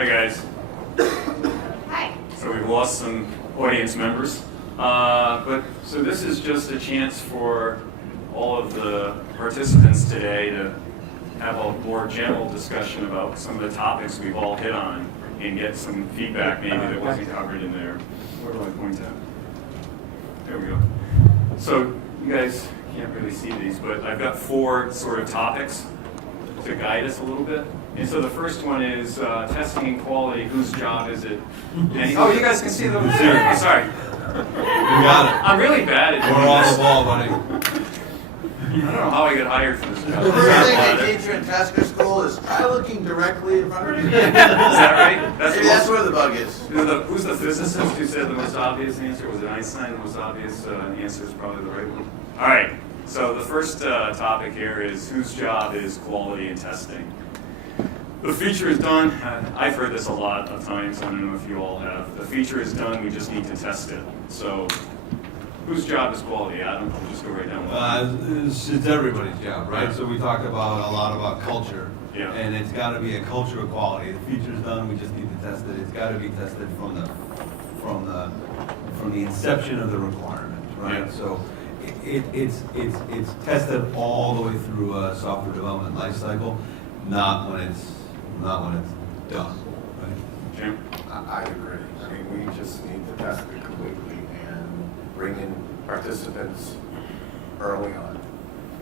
Hi guys. Hi. So we've lost some audience members, so this is just a chance for all of the participants today to have a more general discussion about some of the topics we've all hit on and get some feedback maybe that wasn't covered in there. Where do I point at? There we go. So you guys can't really see these, but I've got 4 sort of topics to guide us a little bit. And so the first one is testing and quality. Whose job is it? Oh, you guys can see those too. Oh, sorry. You got it. I'm really bad at We're doing on this. the ball, buddy. I don't know how I got hired for this job. The first thing they teach you in Tasker School is try looking directly in front of you. Is that right? Maybe that's where the bug is. Who's the physicist who said the most obvious answer? Was it Einstein? The most obvious answer is probably the right one. All right. So the first topic here is whose job is quality and testing. The feature is done. I've heard this a lot of times. I don't know if you all have. The feature is done. We just need to test it. So whose job is quality? Adam, we'll just go right down. It's everybody's job, right? So we talk about a lot about culture, Yeah. and it's got to be a culture of quality. The feature's done. We just need to test it. It's got to be tested from the inception of the requirement, right? Yeah. So it's tested all the way through a software development lifecycle, not when it's done, right? Jim? I agree. I mean, we just need to test it completely and bring in participants early on.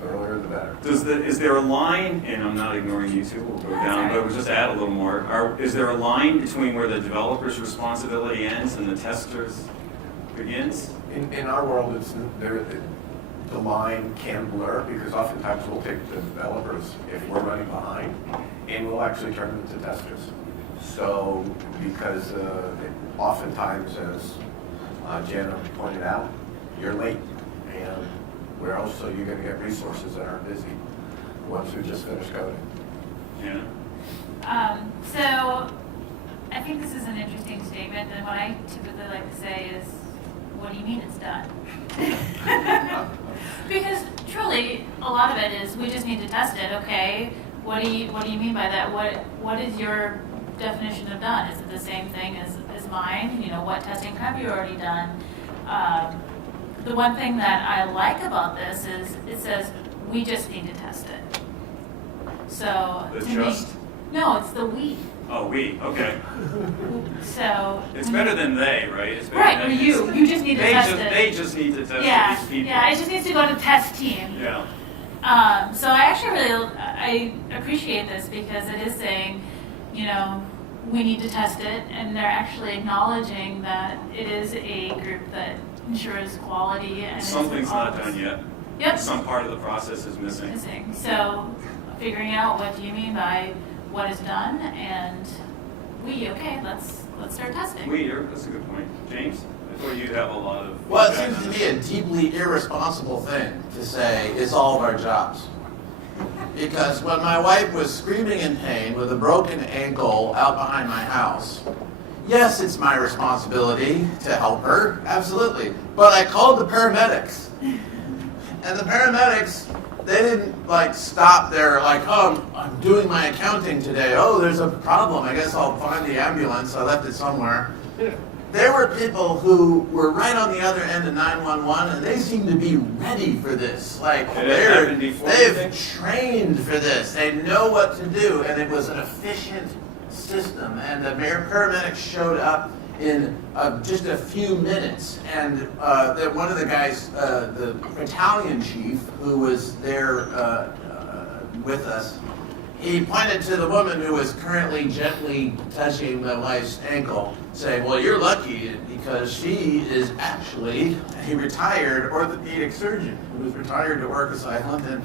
The earlier the better. Is there a line, and I'm not ignoring you two, we'll go down, but we'll just add a little more. Is there a line between where the developer's responsibility ends and the tester's begins? In our world, the line can blur because oftentimes we'll take the developers if we're running behind and we'll actually turn them into testers. So because oftentimes, as Janna pointed out, you're late, and where else are you going to get resources that aren't busy? The ones who just finished coding. Yeah. So I think this is an interesting statement, and what I typically like to say is, what do you mean it's done? Because truly, a lot of it is we just need to test it. Okay, what do you mean by that? What is your definition of done? Is it the same thing as mine? You know, what testing have you already done? The one thing that I like about this is it says we just need to test it. So The to just? me, no, it's the we. Oh, we, okay. So It's better than they, right? It's better right, than or you. You just need to test it. They just need to test Yeah, these people. yeah. It just needs to go to test team. Yeah. So I actually I appreciate this because it is saying, you know, we need to test it, and they're actually acknowledging that it is a group that ensures quality and Something's not always done yet. Yep. Some part of the process is missing. missing. So figuring out what do you mean by what is done, and okay, let's start testing. That's a good point. James, I thought you'd have a lot of. Well, it feedback seems to on me a deeply irresponsible thing to say it's all of our jobs. Because when my wife was screaming in pain with a broken ankle out behind my house, yes, it's my responsibility to help her, absolutely. But I called the paramedics. And the paramedics, they didn't stop there oh, I'm doing my accounting today. Oh, there's a problem. I guess I'll find the ambulance. I left it somewhere. There were people who were right on the other end of 911, and they seemed to be ready for this. They've trained for this. They know what to do, and it was an efficient system. And the paramedics showed up in just a few minutes. And one of the guys, the battalion chief, who was there with us, he pointed to the woman who was currently gently touching my wife's ankle, saying, well, you're lucky because she is actually a retired orthopedic surgeon who was retired to work assignment,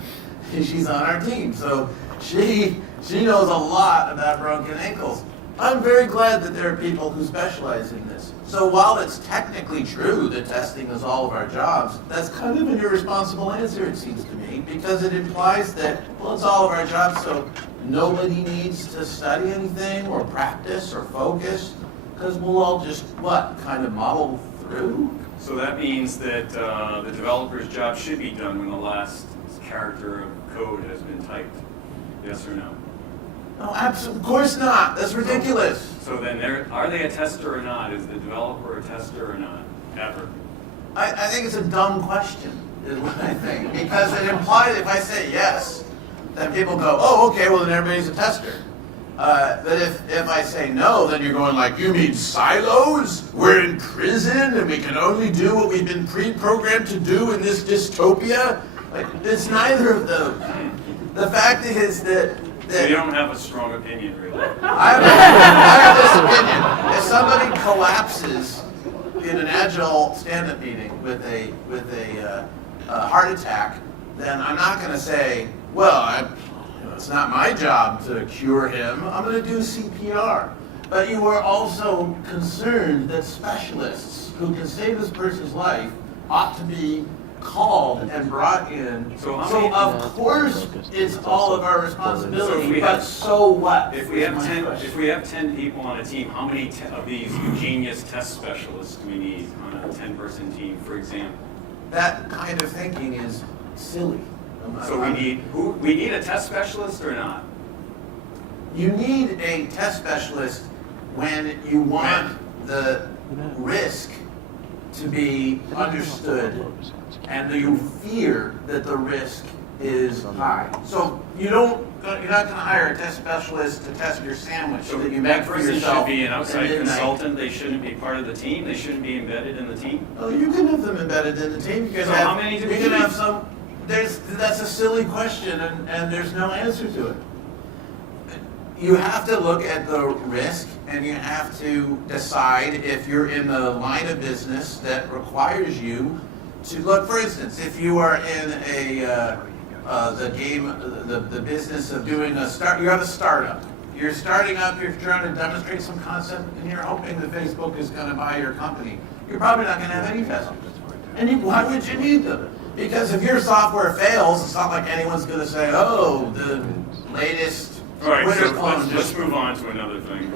and she's on our team. So she knows a lot about broken ankles. I'm very glad that there are people who specialize in this. So while it's technically true that testing is all of our jobs, that's kind of an irresponsible answer, it seems to me, because it implies that, well, it's all of our jobs, so nobody needs to study anything or practice or focus, because we'll all just, kind of model through? So that means that the developer's job should be done when the last character of code has been typed. Yes or no? No, absolutely. Of course not. That's ridiculous. So then, are they a tester or not? Is the developer a tester or not? Ever? I think it's a dumb question, is what I think. Because it implies if I say yes, then people go, oh, okay, well then everybody's a tester. But if I say no, then you're going like, you mean silos? We're in prison and we can only do what we've been pre-programmed to do in this dystopia? Like, it's neither of those. The fact is that So you don't have a strong opinion, really? I have this opinion. If somebody collapses in an agile stand-up meeting with a heart attack, then I'm not going to say, well, it's not my job to cure him. I'm going to do CPR. But you are also concerned that specialists who can save this person's life ought to be called and brought in. So of course it's all of our responsibility, but so what? If we have 10 people on a team, how many of these genius test specialists do we need on a 10-person team, for example? That kind of thinking is silly. So we need a test specialist or not? You need a test specialist when you want the risk to be understood and you fear that the risk is high. So you're not going to hire a test specialist to test your sandwich So that you that make for person yourself. should be an outside at midnight. consultant. They shouldn't be part of the team. They shouldn't be embedded in the team. Oh, you can have them embedded in the team. You can So have, how many do we you can need? have some. That's a silly question, and there's no answer to it. You have to look at the risk, and you have to decide if you're in the line of business that requires you to look. For instance, if you are in the business of doing you have a startup. You're starting up. You're trying to demonstrate some concept, and you're hoping that Facebook is going to buy your company. You're probably not going to have any testers. And why would you need them? Because if your software fails, it's not like anyone's going to say, "Oh, the latest All right, Twitter so clone let's just." move on to another thing.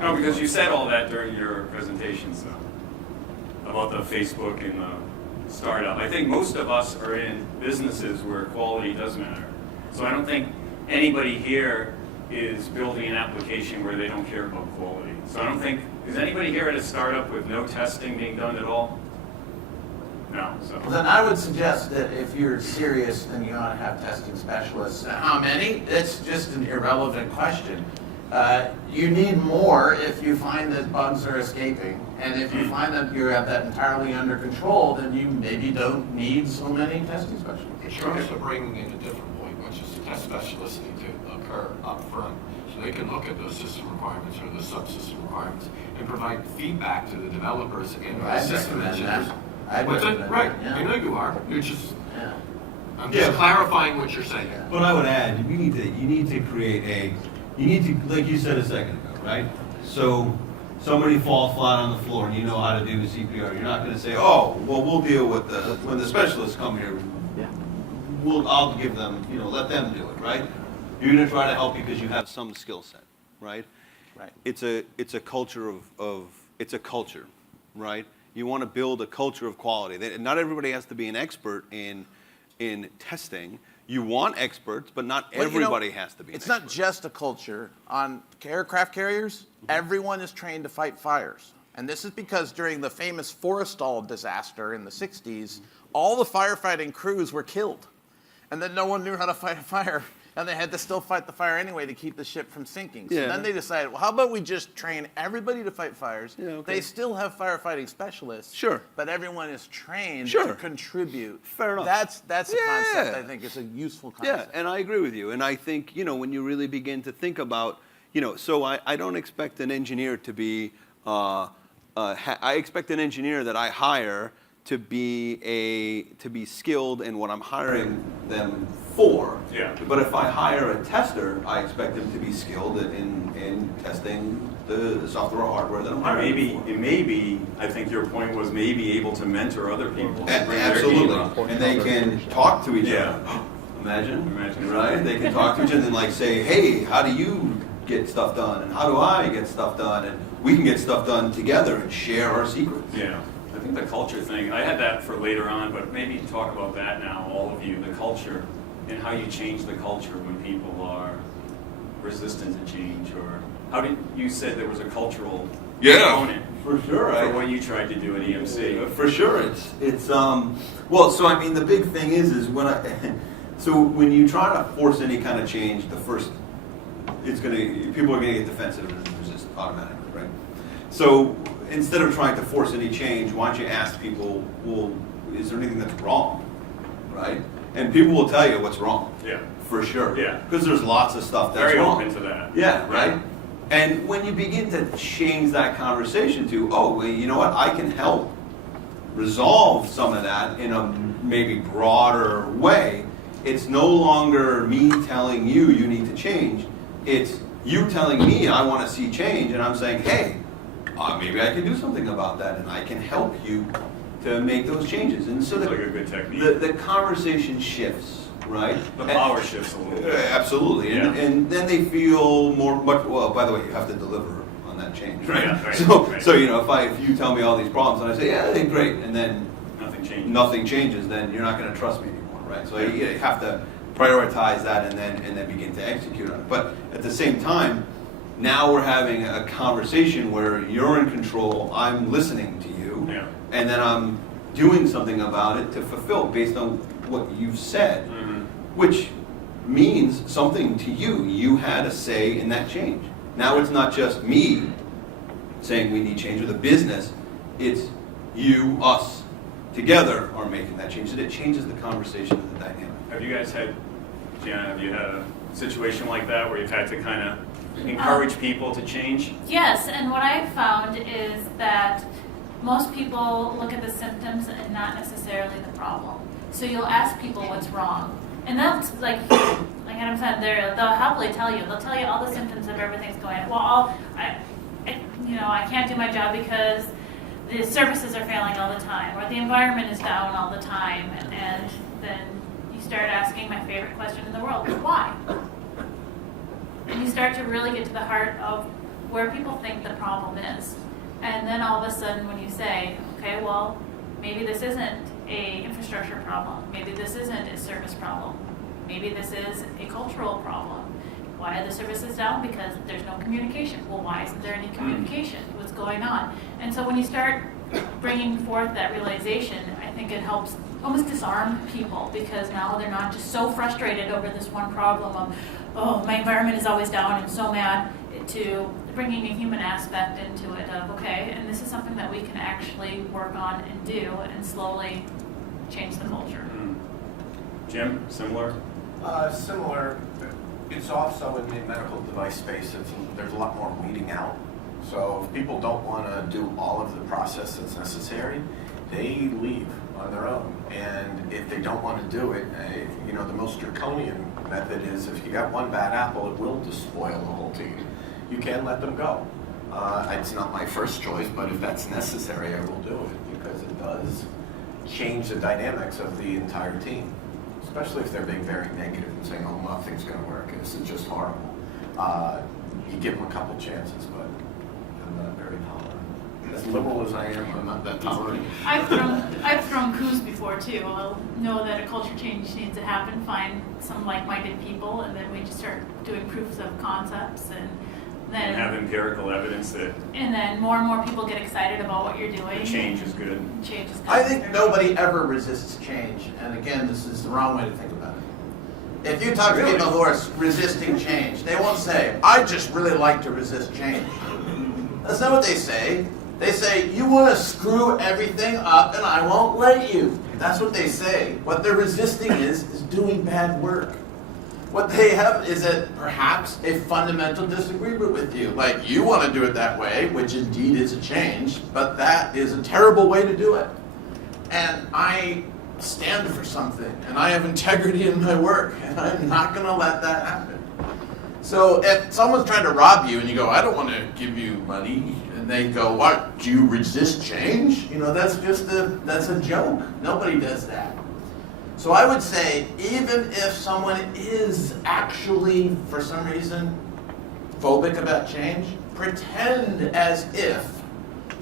No, because you said all that during your presentations, though, about the Facebook and the startup. I think most of us are in businesses where quality does matter. So I don't think anybody here is building an application where they don't care about quality. So I don't think, is anybody here at a startup with no testing being done at all? No, so. Well, then I would suggest that if you're serious, then you ought to have testing specialists. How many? It's just an irrelevant question. You need more if you find that bugs are escaping. And if you find that you have that entirely under control, then you maybe don't need so many testing specialists. You're also bringing in a different point, which is the test specialists need to occur up front. So they can look at those system requirements or the subsystem requirements and provide feedback to the developers and the I'd system recommend engineers. that. I'd What's it? recommend Right, that, yeah. I know you are. You're just, Yeah. I'm just Yeah. clarifying what you're saying. Yeah. But I would add, you need to create like you said a second ago, right? So somebody falls flat on the floor and you know how to do CPR. You're not going to say, oh, well, we'll deal with when the specialists come here. I'll give them, let them do it, right? You're going to try to help because you have some skill set, right? Right. It's a culture it's a culture, right? You want to build a culture of quality. Not everybody has to be an expert in testing. You want experts, but not Well, everybody has to be an It's expert. not just a culture. On aircraft carriers, everyone is trained to fight fires. And this is because during the famous Forrestal disaster in the 60s, all the firefighting crews were killed. And then no one knew how to fight a fire, and they had to still fight the fire anyway to keep the ship from sinking. So Yeah. then they decided, well, how about we just train everybody to fight fires? Yeah, okay. They still have firefighting specialists. Sure. But everyone is trained Sure. to contribute. Fair enough. That's a concept Yeah. I think is a useful Yeah, concept. and I agree with you. And I think, when you really begin to think about, so I don't expect an engineer to be, I expect an engineer that I hire to be skilled in what I'm hiring them for. Yeah. But if I hire a tester, I expect them to be skilled in testing the software or hardware that I'm Or hiring. maybe, I think your point was maybe able to mentor other people. bring their team Absolutely. up. And they can talk to each Yeah. other. Imagine, Imagine. right? They can talk to each other and like say, hey, how do you get stuff done? And how do I get stuff done? And we can get stuff done together and share our secrets. Yeah, I think the culture thing, I had that for later on, but maybe talk about that now, all of you, the culture, and how you change the culture when people are resistant to change, or how did you said there was a cultural Yeah. component For sure. for what you tried to do at EMC? For sure, it's well. So I mean, the big thing is so when you try to force any kind of change, people are gonna get defensive and resist automatically, right? So instead of trying to force any change, why don't you ask people, well, is there anything that's wrong, right? And people will tell you what's wrong. Yeah. For sure. Yeah. Because there's lots of stuff that's Very wrong. open to that. Yeah, right? And when you begin to change that conversation to, oh, well, you know what, I can help resolve some of that in a maybe broader way, it's no longer me telling you you need to change. It's you telling me I want to see change, and I'm saying, hey, maybe I can do something about that, and I can help you to make those changes. And so Seems like a good technique. the conversation shifts, right? The power shifts a little bit. Absolutely, Yeah. and then they feel well, by the way, you have to deliver on that change, right? Yeah, right, So, right. so if you tell me all these problems, and I say, yeah, they're great, and then Nothing changes. then you're not going to trust me anymore, right? So you have to prioritize that and then begin to execute on it. But at the same time, now we're having a conversation where you're in control, I'm listening to you, Yeah. and then I'm doing something about it to fulfill based on what you've said, Mhm. which means something to you. You had a say in that change. Now it's not just me saying we need change, or the business, it's you, us, together are making that change. And it changes the conversation and the dynamic. Have you guys had, Janna, have you had a situation like that where you've had to kind of encourage people to change? Yes, and what I've found is that most people look at the symptoms and not necessarily the problem. So you'll ask people what's wrong. And that's like Adam said, they'll happily tell you. They'll tell you all the symptoms of everything's going on. Well, I can't do my job because the services are failing all the time, or the environment is down all the time. And then you start asking my favorite question in the world, why? And you start to really get to the heart of where people think the problem is. And then all of a sudden when you say, okay, well, maybe this isn't a infrastructure problem. Maybe this isn't a service problem. Maybe this is a cultural problem. Why are the services down? Because there's no communication. Well, why isn't there any communication? What's going on? And so when you start bringing forth that realization, I think it helps almost disarm people, because now they're not just so frustrated over this one problem of, oh, my environment is always down, I'm so mad, to bringing a human aspect into it of, okay, and this is something that we can actually work on and do and slowly change the culture. Jim, similar? Similar. It's also in the medical device space, there's a lot more weeding out. So if people don't want to do all of the process that's necessary, they leave on their own. And if they don't want to do it, the most draconian method is if you got one bad apple, it will just spoil the whole team. You can let them go. It's not my first choice, but if that's necessary, I will do it, because it does change the dynamics of the entire team. Especially if they're being very negative and saying, oh, nothing's going to work, this is just horrible. You give them a couple chances, but I'm not very tolerant. As liberal as I am, I'm not that tolerant. I've thrown coups before too. I'll know that a culture change needs to happen, find some like-minded people, and then we just start doing proofs of concepts, and then Have empirical evidence that and then more and more people get excited about what you're doing. the change is good. Change is good. I think nobody ever resists change, and again, this is the wrong way to think about it. If you talk to people who are resisting change, they won't say, I just really like to resist change. That's not what they say. They say, you want to screw everything up and I won't let you. That's what they say. What they're resisting is doing bad work. What they have is perhaps a fundamental disagreement with you. Like, you want to do it that way, which indeed is a change, but that is a terrible way to do it. And I stand for something, and I have integrity in my work, and I'm not going to let that happen. So if someone's trying to rob you and you go, I don't want to give you money, and they go, what, do you resist change? That's a joke. Nobody does that. So I would say, even if someone is actually, for some reason, phobic about change, pretend as if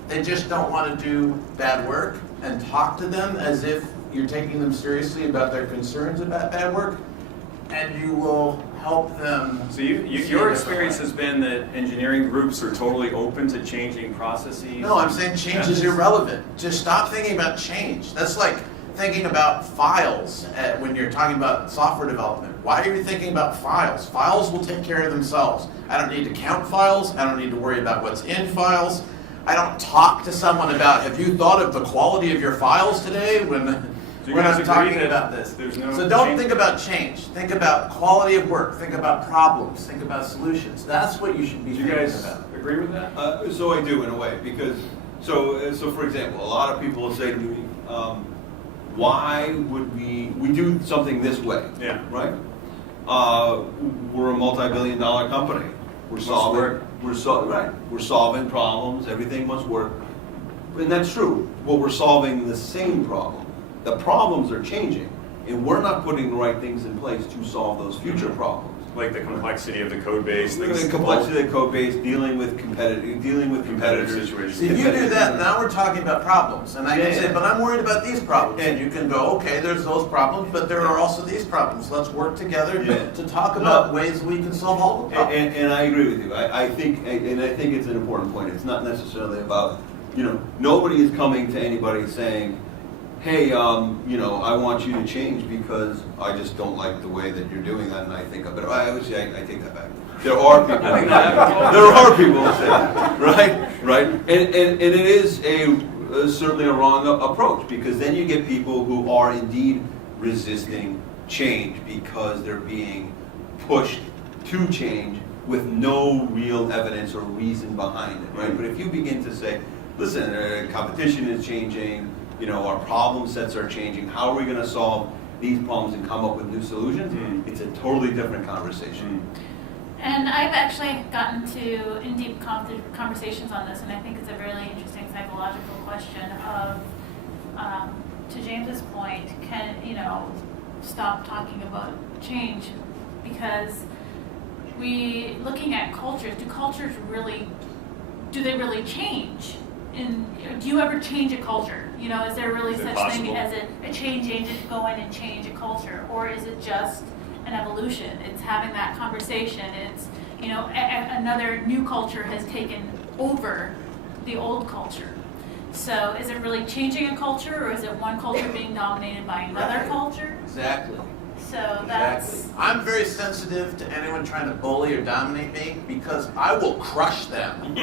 they just don't want to do bad work, and talk to them as if you're taking them seriously about their concerns about bad work. and you will help them. So your experience has been that engineering groups are totally open to changing processes? No, I'm saying change is irrelevant. Just stop thinking about change. That's like thinking about files when you're talking about software development. Why are you thinking about files? Files will take care of themselves. I don't need to count files. I don't need to worry about what's in files. I don't talk to someone about, have you thought of the quality of your files today when we're not talking about this? So don't think about change. Think about quality of work. Think about problems. Think about solutions. That's what you should be thinking about. Do you guys agree with that? So I do in a way, because, so for example, a lot of people will say to me, why would we do something this way? Yeah. Right? We're a multi-billion-dollar company. We're solving problems. Everything must work, and that's true. But we're solving the same problem. The problems are changing, and we're not putting the right things in place to solve those future problems. Like the complexity of the code base. The complexity of the code base, dealing with competitors. situations. If you do that, now we're talking about problems. And I can say, but I'm worried about these problems. And you can go, okay, there's those problems, but there are also these problems. Let's work together to talk about ways we can solve all the problems. And I agree with you. I think it's an important point. It's not necessarily about, nobody is coming to anybody saying, hey, I want you to change because I just don't like the way that you're doing that, and I think of it. I take that back. There are people. Who say that, right? And it is certainly a wrong approach, because then you get people who are indeed resisting change because they're being pushed to change with no real evidence or reason behind it, right? But if you begin to say, listen, competition is changing. Our problem sets are changing. How are we going to solve these problems and come up with new solutions? It's a totally different conversation. And I've actually gotten to in-deep conversations on this, and I think it's a really interesting psychological question of, to James's point, can, stop talking about change, because looking at cultures, do they really change? Do you ever change a culture? Is there really such thing as a change agent go in and change a culture? Or is it just an evolution? It's having that conversation. It's, another new culture has taken over the old culture. So is it really changing a culture, or is it one culture being dominated by another culture? Exactly. So that's... Exactly. I'm very sensitive to anyone trying to bully or dominate me, because I will crush them.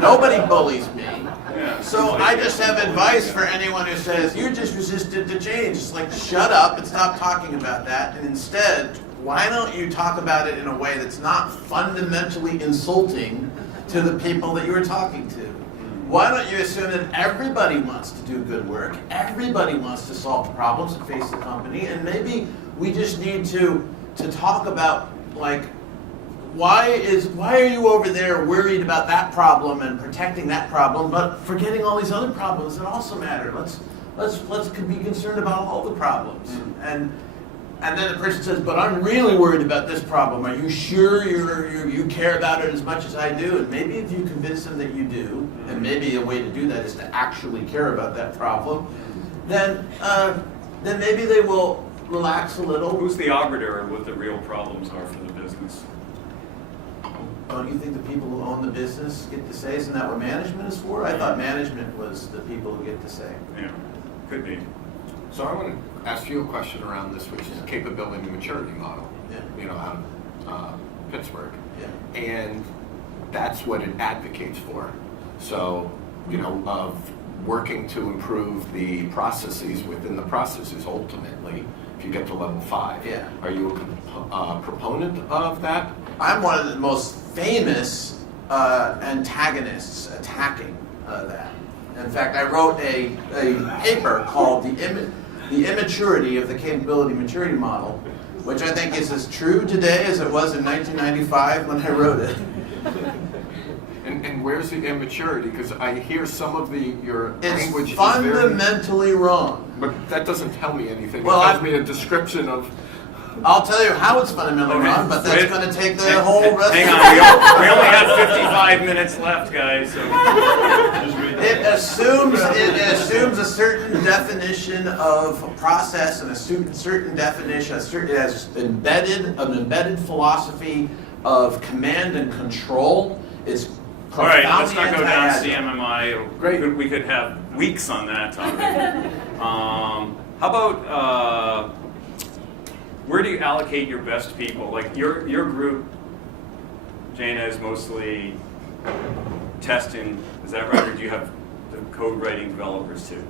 Nobody bullies me. Yeah. So I just have advice for anyone who says, you're just resistant to change. It's like, shut up and stop talking about that. And instead, why don't you talk about it in a way that's not fundamentally insulting to the people that you are talking to? Why don't you assume that everybody wants to do good work, everybody wants to solve the problems that face the company, and maybe we just need to talk about, like, why are you over there worried about that problem and protecting that problem, but forgetting all these other problems that also matter? Let's be concerned about all the problems. And then the person says, but I'm really worried about this problem. Are you sure you care about it as much as I do? And maybe if you convince them that you do, and maybe a way to do that is to actually care about that problem, then maybe they will relax a little. Who's the arbiter of what the real problems are for the business? Don't you think the people who own the business get to say? Isn't that what management is for? I thought management was the people who get to say. Yeah, could be. So I want to ask you a question around this, which is a capability maturity model, out of Pittsburgh. Yeah. And that's what it advocates for. So, of working to improve the processes within the processes ultimately, if you get to level 5. Yeah. Are you a proponent of that? I'm one of the most famous antagonists attacking that. In fact, I wrote a paper called The Immaturity of the Capability Maturity Model, which I think is as true today as it was in 1995 when I wrote it. And where's the immaturity? Because I hear some of your language It's fundamentally wrong. But that doesn't tell me anything. Well, It tells me a description of I'll tell you how it's fundamentally Okay. wrong, but that's Wait. going to take the whole rest Hang of on, we only have 55 minutes left, guys. So. It assumes a certain definition of a process and a certain definition, it has an embedded philosophy of command and control. It's All right, let's profoundly not go down anti-agile. CMMI. Great. We could have weeks on that topic. How about where do you allocate your best people? Like your group, Janna, is mostly testing. Is that right, or do you have the code writing developers too?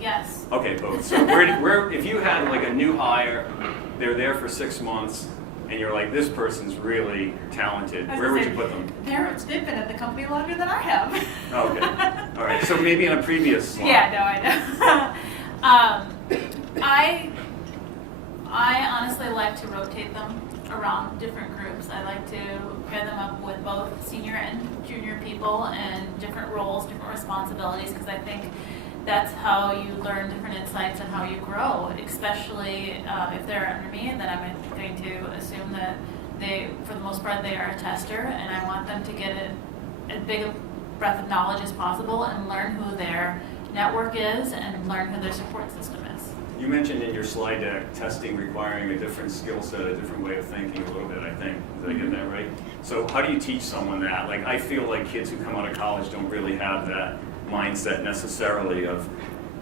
Yes. Okay, both. So where if you had like a new hire, they're there for 6 months, and you're like, this person's really talented, where would you put them? They've been at the company longer than I have. Okay. All right. So maybe in a previous slide. Yeah, no, I know. I honestly like to rotate them around different groups. I like to pair them up with both senior and junior people and different roles, different responsibilities, because I think that's how you learn different insights and how you grow, especially if they're under me, and then I'm going to assume that they, for the most part, they are a tester, and I want them to get as big a breadth of knowledge as possible and learn who their network is and learn who their support system is. You mentioned in your slide deck testing requiring a different skill set, a different way of thinking a little bit, I think. Did I get that right? So how do you teach someone that? Like, I feel like kids who come out of college don't really have that mindset necessarily of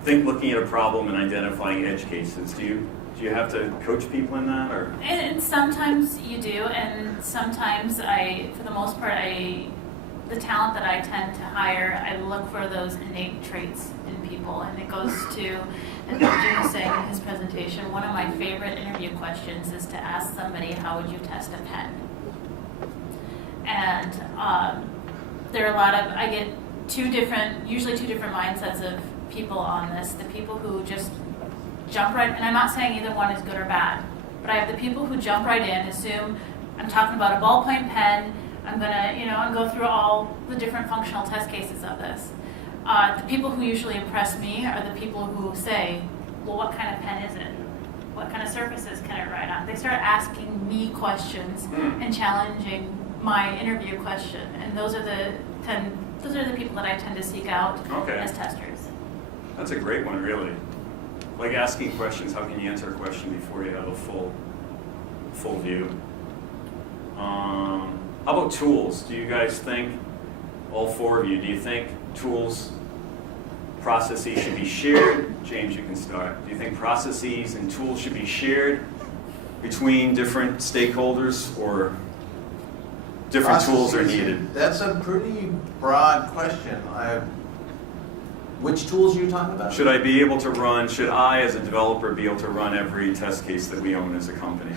looking at a problem and identifying edge cases. Do you have to coach people in that, or? And sometimes you do, and sometimes for the most part, the talent that I tend to hire, I look for those innate traits in people, and it goes to, as Jim was saying in his presentation, one of my favorite interview questions is to ask somebody, how would you test a pen? And there are I get usually two different mindsets of people on this. The people who just jump right, and I'm not saying either one is good or bad, but I have the people who jump right in, assume I'm talking about a ballpoint pen, I'm gonna, and go through all the different functional test cases of this. The people who usually impress me are the people who say, well, what kind of pen is it? What kind of surfaces can it write on? They start asking me questions and challenging my interview question, and those are the people that I tend to seek out as testers. That's a great one, really. Like asking questions, how can you answer a question before you have a full view? How about tools? Do you guys think, all four of you, do you think tools, processes should be shared? James, you can start. Do you think processes and tools should be shared between different stakeholders, or different tools are needed? That's a pretty broad question. Which tools are you talking about? Should I as a developer be able to run every test case that we own as a company?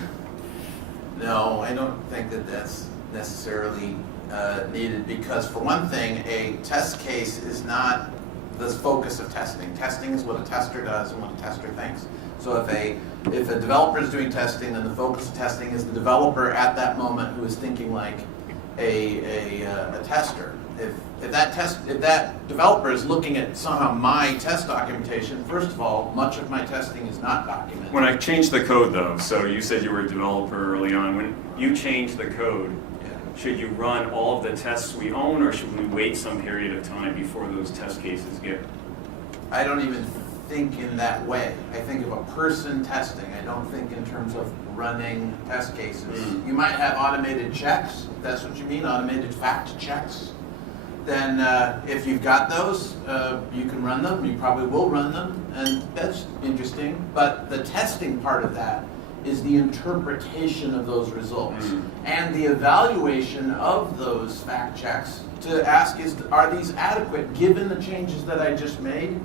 No, I don't think that that's necessarily needed, because for one thing, a test case is not the focus of testing. Testing is what a tester does and what a tester thinks. So if a developer is doing testing, then the focus of testing is the developer at that moment who is thinking like a tester. If that developer is looking at somehow my test documentation, first of all, much of my testing is not documented. When I changed the code, though, so you said you were a developer early on. When you changed the code, should you run all of the tests we own, or should we wait some period of time before those test cases get? I don't even think in that way. I think of a person testing. I don't think in terms of running test cases. You might have automated checks, if that's what you mean, automated fact checks. Then if you've got those, you can run them. You probably will run them, and that's interesting. But the testing part of that is the interpretation of those results and the evaluation of those fact checks to ask, are these adequate given the changes that I just made?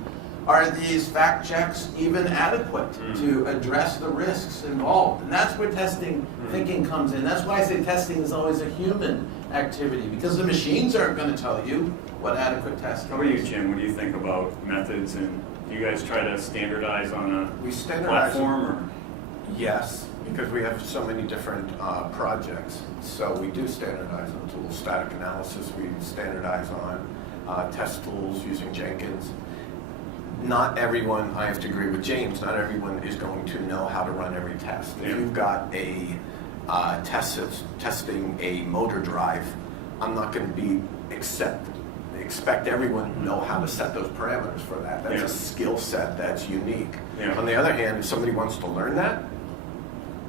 Are these fact checks even adequate to address the risks involved? And that's where testing thinking comes in. That's why I say testing is always a human activity, because the machines aren't going to tell you what adequate testing is. How about you, Jim? What do you think about methods, and do you guys try to standardize on a We standardize platform? Or? Yes, because we have so many different projects. So we do standardize on tools. Static analysis we standardize on, test tools using Jenkins. not everyone, I have to agree with James, not everyone is going to know how to run every test. If Yeah. you've got a test that's testing a motor drive, I'm not going to expect everyone to know how to set those parameters for that. That's Yeah. a skill set that's unique. Yeah. On the other hand, if somebody wants to learn that,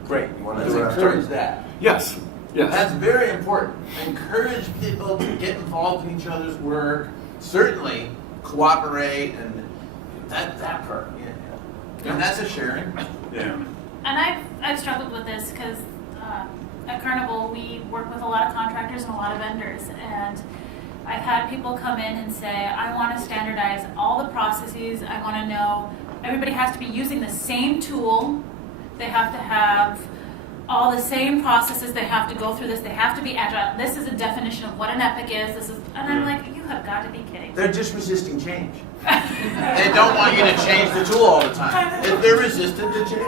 great. You want to Let's do it after? encourage that. Yes. Yes. That's very important. Encourage people to get involved in each other's work. Certainly cooperate and that part. Yeah. And that's a sharing. Yeah. And I've struggled with this because at Carnival we work with a lot of contractors and a lot of vendors, and I've had people come in and say, I want to standardize all the processes. I want to know everybody has to be using the same tool. They have to have all the same processes. They have to go through this. They have to be agile. This is a definition of what an epic is. And I'm like, you have got to be kidding. They're just resisting change. They don't want you to change the tool all the time. If they're resistant to change.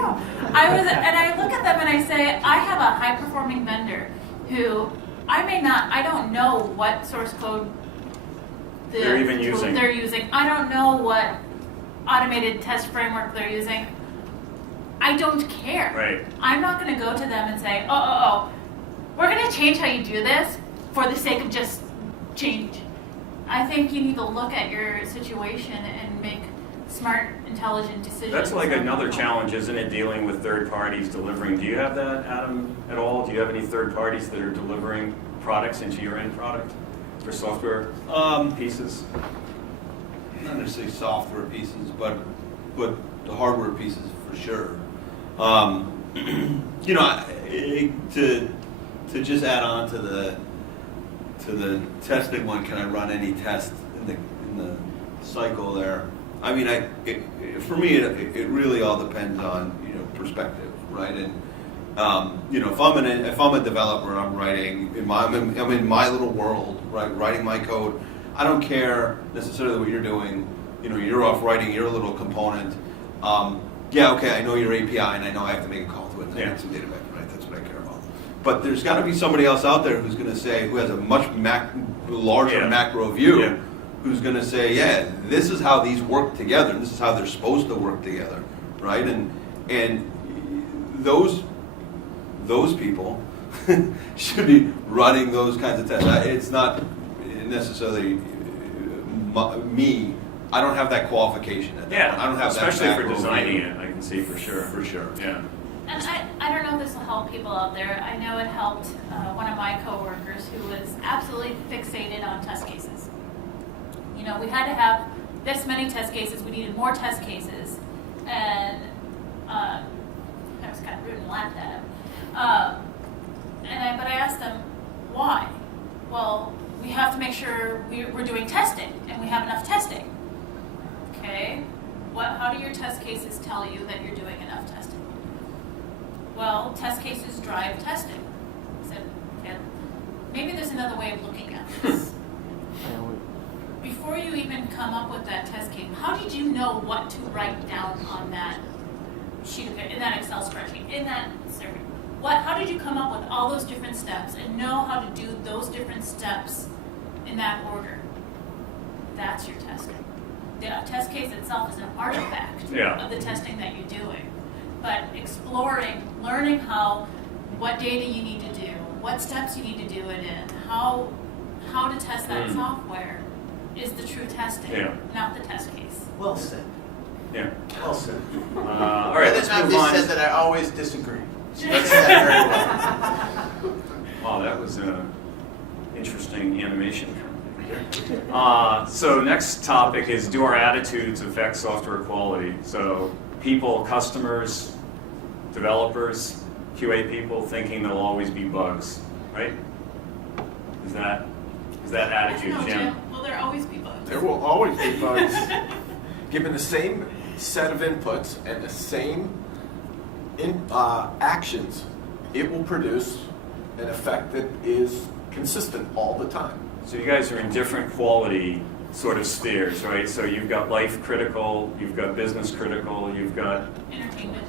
I look at them and I say, I have a high performing vendor who I don't know what source code They're even tool using. they're using. I don't know what automated test framework they're using. I don't care. Right. I'm not going to go to them and say, we're going to change how you do this for the sake of just change. I think you need to look at your situation and make smart, intelligent decisions. That's like another challenge, isn't it, dealing with third parties delivering? Do you have that, Adam, at all? Do you have any third parties that are delivering products into your end product for software pieces? Not necessarily software pieces, but the hardware pieces for sure. You know, to just add on to the testing one, can I run any test in the cycle there? I mean, for me, it really all depends on perspective, right? And you know, if I'm a developer, I'm writing I'm in my little world, right? Writing my code. I don't care necessarily what you're doing. You know, you're off writing your little component. Yeah, okay, I know your API, and I know I have to make a call to it. And I get some data back, right? That's what I care about. But there's got to be somebody else out there who's going to say, who has a much larger macro view, who's going to say, yeah, this is how these work together. This is how they're supposed to work together, right? And those people should be running those kinds of tests. It's not necessarily me. I don't have that qualification at that point. I don't have especially that for macro designing view. it, I can see for sure. For sure. Yeah. And I don't know if this will help people out there. I know it helped one of my coworkers who was absolutely fixated on test cases. You know, we had to have this many test cases. We needed more test cases. And I was kind of rude and laughed at him. But I asked them, why? Well, we have to make sure we're doing testing and we have enough testing. Okay, how do your test cases tell you that you're doing enough testing? Well, test cases drive testing. I said, okay, maybe there's another way of looking at this. Before you even come up with that test case, how did you know what to write down on that sheet of paper, in that Excel spreadsheet, in that survey? How did you come up with all those different steps and know how to do those different steps in that order? That's your testing. The test case itself is an artifact of the testing that you're doing. But exploring, learning what data you need to do, what steps you need to do it in, how to test that software is the true testing, not the test case. Well said. Yeah. Well said. All right, let's move on. said that I always disagree. That's said very well. Wow, that was an interesting animation. So next topic is, do our attitudes affect software quality? So people, customers, developers, QA people thinking there'll always be bugs, right? Is that attitude, No, Jim? Will there always be bugs? There will always be bugs. Given the same set of inputs and the same actions, it will produce an effect that is consistent all the time. So you guys are in different quality sort of spheres, right? So you've got life critical, you've got business critical, you've got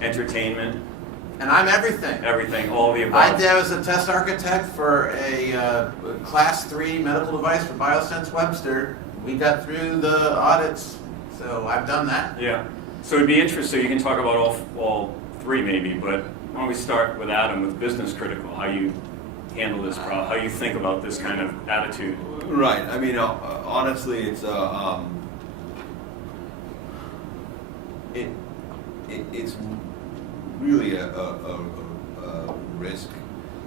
entertainment, And I'm everything. all the above. I was a test architect for a class 3 medical device for BioSense Webster. We got through the audits So I've done that. Yeah. So it'd be interesting, you can talk about all three maybe, but why don't we start with Adam with business critical, how you handle this problem, how you think about this kind of attitude. Right. I mean, honestly, it's it's really a risk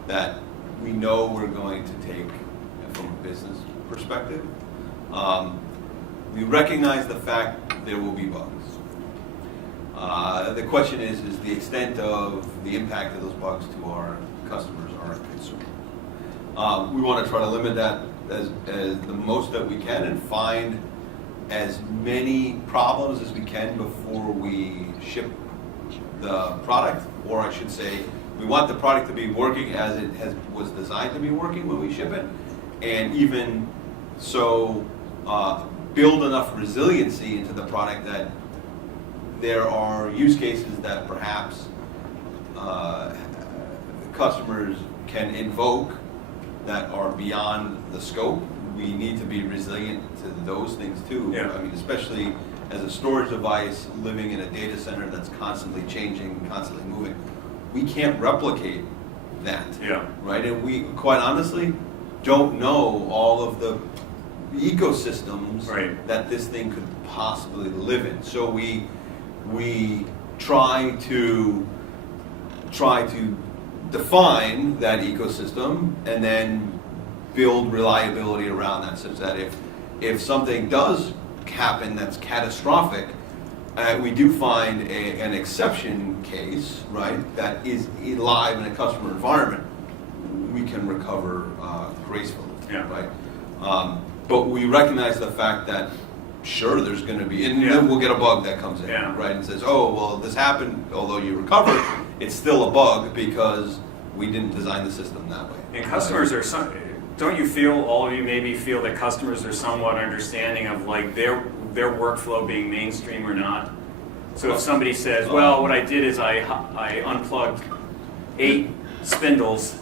that we know we're going to take from a business perspective. We recognize the fact there will be bugs. The question is the extent of the impact of those bugs to our customers, our consumers. We want to try to limit that as the most that we can and find as many problems as we can before we ship the product, or I should say, we want the product to be working as it was designed to be working when we ship it, and even so, build enough resiliency into the product that there are use cases that perhaps customers can invoke that are beyond the scope. We need to be resilient to those things too. Yeah. I mean, especially as a storage device living in a data center that's constantly changing, constantly moving. We can't replicate that. Yeah. Right? And we, quite honestly, don't know all of the ecosystems that this thing could possibly live in. So we try to define that ecosystem and then build reliability around that, such that if something does happen that's catastrophic, we do find an exception case, right, that is live in a customer environment, we can recover gracefully, right? But we recognize the fact that sure, there's going to be, and then we'll get a bug that comes in, right, and says, oh, well, this happened, although you recovered, it's still a bug because we didn't design the system that way. And customers are don't you feel, all of you maybe feel that customers are somewhat understanding of like their workflow being mainstream or not? So if somebody says, well, what I did is I unplugged 8 spindles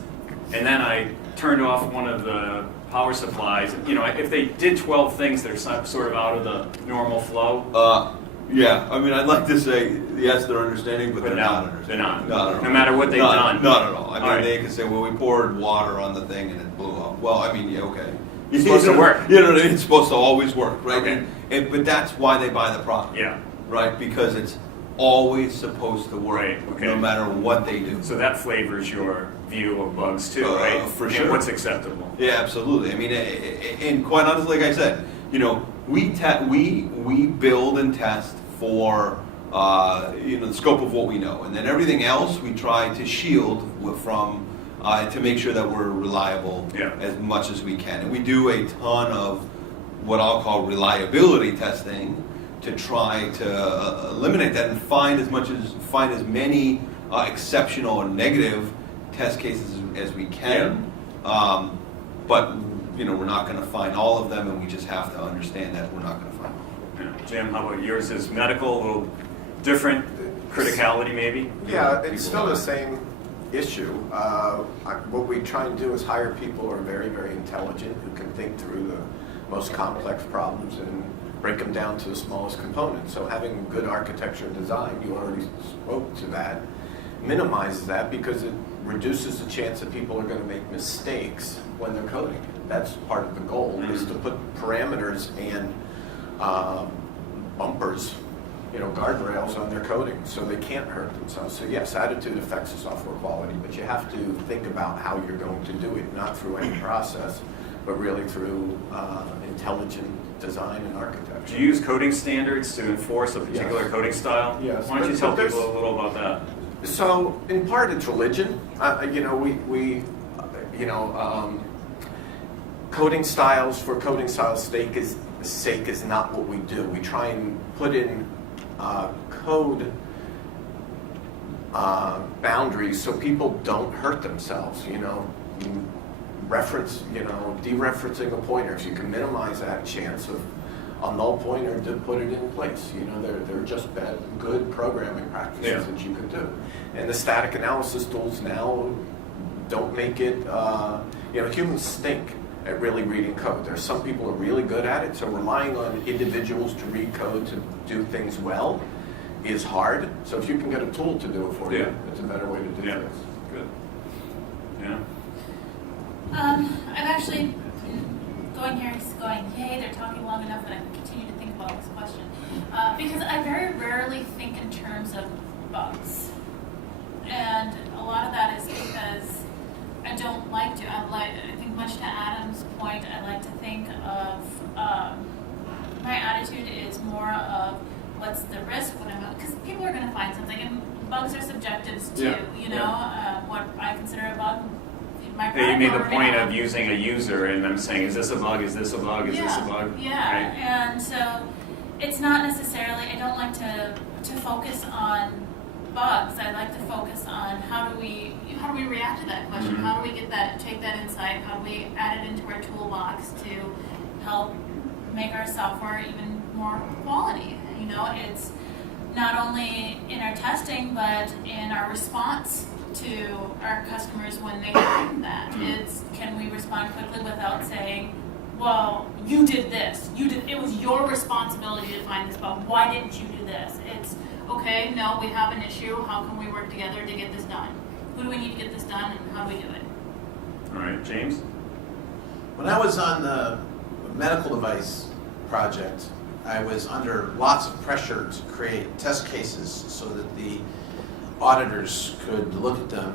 and then I turned off one of the power supplies, you know, if they did 12 things that are sort of out of the normal flow. Yeah, I mean, I'd like to say, yes, they're understanding, but they're not understanding. They're not. Not at all. No matter what they've done. Not at all. I mean, All right. they can say, well, we poured water on the thing and it blew up. Well, I mean, yeah, okay. It's supposed to work. You know what I mean? It's supposed to always work, right? Okay. But that's why they buy the product. Yeah. Right? Because it's always supposed to work, Right, okay. no matter what they do. So that flavors your view of bugs too, right? For And sure. what's acceptable. Yeah, absolutely. I mean, and quite honestly, like I said, you know, we build and test for the scope of what we know, and then everything else we try to shield from to make sure that we're reliable as much as we can. And we do a ton of what I'll call reliability testing to try to eliminate that and find as many exceptional and negative test cases as we can. But we're not going to find all of them, and we just have to understand that we're not going to find all. Jim, how about yours? Is medical a little different criticality maybe? Yeah, it's still the same issue. What we try and do is hire people who are very, very intelligent, who can think through the most complex problems and break them down to the smallest components. So having good architecture and design, you already spoke to that, minimizes that because it reduces the chance that people are going to make mistakes when they're coding. That's part of the goal, is to put parameters and bumpers, guardrails on their coding so they can't hurt themselves. So yes, attitude affects the software quality, but you have to think about how you're going to do it, not through any process, but really through intelligent design and architecture. Do you use coding standards to enforce a particular coding style? Yes. Why don't you tell people a little about that? So in part it's religion. Coding styles for coding styles' sake is not what we do. We try and put in code boundaries so people don't hurt themselves. Dereferencing a pointer. If you can minimize that chance of a null pointer, to put it in place. They're just good programming practices that you could do. And the static analysis tools now don't make it. Humans stink at really reading code. There are some people who are really good at it, so relying on individuals to read code to do things well is hard. So if you can get a tool to do it for you, it's a better way to do Yeah. things. Good. Yeah. I'm actually going here, going, yay, they're talking long enough that I can continue to think about this question. Because I very rarely think in terms of bugs. And a lot of that is because I don't like to. I think much to Adam's point, I like to think of, my attitude is more of what's the risk when I'm, because people are going to find something, and bugs are subjective too, Yeah. you know, what I consider a bug. My Yeah, you made the product point owner of using a user and them saying, is this a bug, is this a bug, is this a bug? Yeah, Right? and so it's not necessarily, I don't like to focus on bugs. I like to focus on how do we react to that question? Mhm. How do we take that insight? How do we add it into our toolbox to help make our software even more quality? You know, it's not only in our testing, but in our response to our customers when they find that. It's, can we respond quickly without saying, well, you did this. It was your responsibility to find this bug. Why didn't you do this? It's, okay, no, we have an issue. How can we work together to get this done? Who do we need to get this done, and how do we do it? All right, James? When I was on the medical device project, I was under lots of pressure to create test cases so that the auditors could look at them,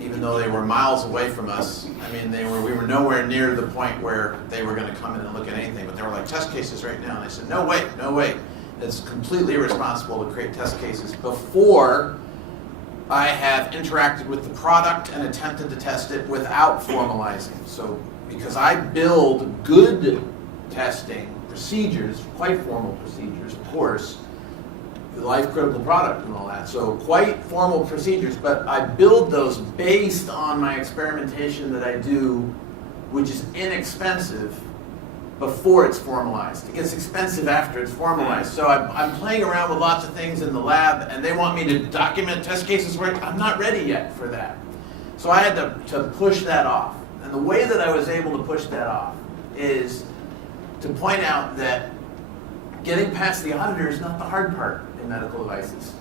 even though they were miles away from us. I mean, we were nowhere near the point where they were going to come in and look at anything, but they were like, test cases right now. And I said, no, wait. It's completely irresponsible to create test cases before I have interacted with the product and attempted to test it without formalizing. So, because I build good testing procedures, quite formal procedures, of course, the life-critical product and all that. So quite formal procedures, but I build those based on my experimentation that I do, which is inexpensive before it's formalized. It gets expensive after it's formalized. So I'm playing around with lots of things in the lab, and they want me to document test cases where I'm not ready yet for that. So I had to push that off. And the way that I was able to push that off is to point out that getting past the auditor is not the hard part in medical devices.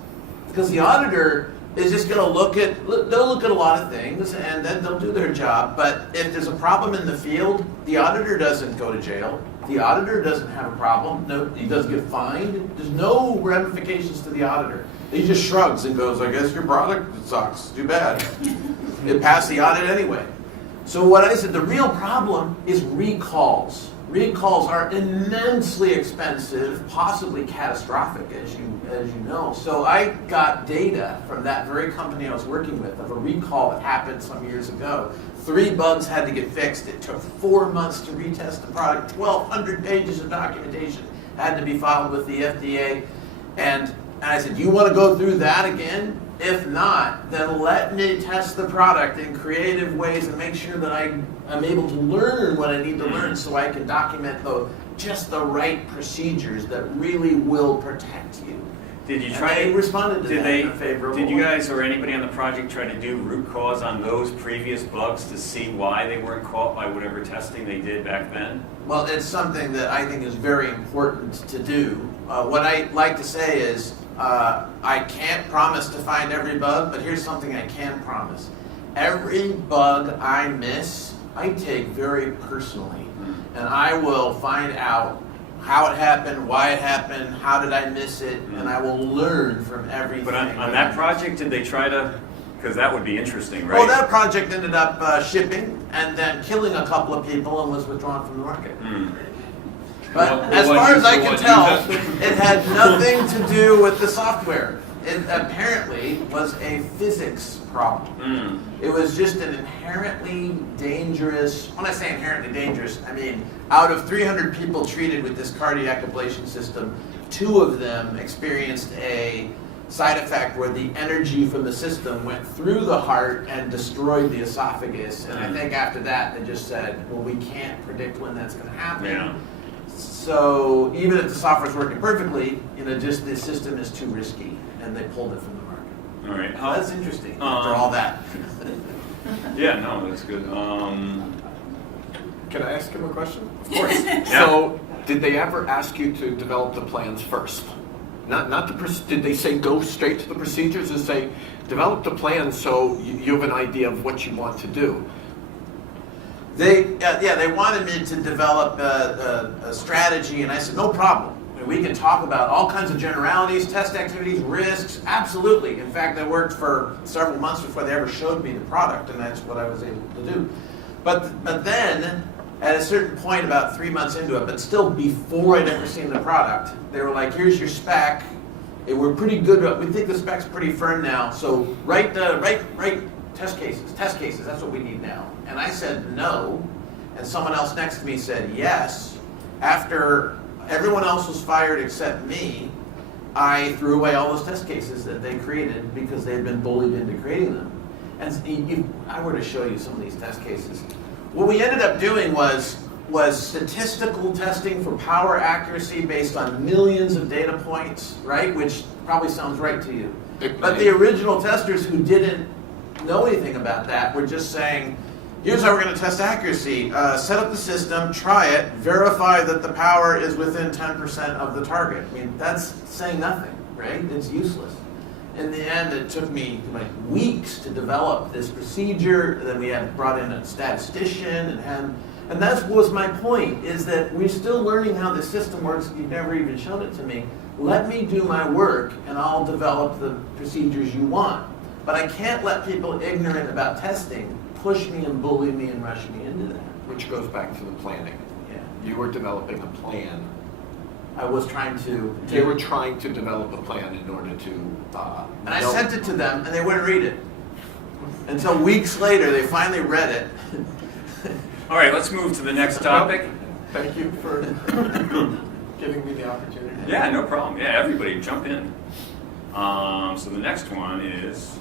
Because the auditor is just going to they'll look at a lot of things and then they'll do their job. But if there's a problem in the field, the auditor doesn't go to jail. The auditor doesn't have a problem. No, he doesn't get fined. There's no ramifications to the auditor. He just shrugs and goes, I guess your product sucks. Too bad. It passed the audit anyway. So what I said, the real problem is recalls. Recalls are immensely expensive, possibly catastrophic, as you know. So I got data from that very company I was working with of a recall that happened some years ago. 3 bugs had to get fixed. It took 4 months to retest the product. 1,200 pages of documentation had to be filed with the FDA. And I said, do you want to go through that again? If not, then let me test the product in creative ways and make sure that I'm able to learn what I need to learn so I can document just the right procedures that really will protect you. Did you And try they to responded to did that they in a favorable did you way. guys or anybody on the project try to do root cause on those previous bugs to see why they weren't caught by whatever testing they did back then? Well, it's something that I think is very important to do. What I like to say is, I can't promise to find every bug, but here's something I can promise. Every bug I miss, I take very personally. And I will find out how it happened, why it happened, how did I miss it, and I will learn from everything. But on that project, did they try to, because that would be interesting, right? Well, that project ended up shipping and then killing a couple of people and was withdrawn from the market. But What- as what far you- as I what can you tell, tested? it had nothing to do with the software. It apparently was a physics problem. It was just an inherently dangerous, when I say inherently dangerous, I mean out of 300 people treated with this cardiac ablation system, 2 of them experienced a side effect where the energy from the system went through the heart and destroyed the esophagus. And I think after that, they just said, well, we can't predict when that's going to happen. Yeah. So even if the software's working perfectly, just the system is too risky, and they pulled it from the market. All right. Oh, that's interesting. After all that, Yeah, no, that's good. Can I ask him a question? Of course. Yeah. So, did they ever ask you to develop the plans first? Not did they say go straight to the procedures and say, develop the plan so you have an idea of what you want to do? They wanted me to develop a strategy, and I said, no problem. We can talk about all kinds of generalities, test activities, risks, absolutely. In fact, I worked for several months before they ever showed me the product, and that's what I was able to do. But then, at a certain point, about 3 months into it, but still before I'd ever seen the product, they were like, here's your spec. We're pretty good. We think the spec's pretty firm now, so write test cases. Test cases, that's what we need now. And I said no, and someone else next to me said yes. After everyone else was fired except me, I threw away all those test cases that they created because they had been bullied into creating them. And if I were to show you some of these test cases, what we ended up doing was statistical testing for power accuracy based on millions of data points, right? Which probably sounds right to you. But the original testers who didn't know anything about that were just saying, here's how we're going to test accuracy. Set up the system, try it, verify that the power is within 10% of the target. I mean, that's saying nothing, right? It's useless. In the end, it took me like weeks to develop this procedure. Then we had brought in a statistician, and that was my point, is that we're still learning how the system works. You've never even shown it to me. Let me do my work, and I'll develop the procedures you want. But I can't let people ignorant about testing push me and bully me and rush me into that. Which goes back to the planning. Yeah. You were developing a plan. I was trying to. You were trying to develop a plan in order to. And I sent it to them, and they wouldn't read it. Until weeks later, they finally read it. All right, let's move to the next topic. Thank you for giving me the opportunity. Yeah, no problem. Yeah, everybody jump in. So the next one is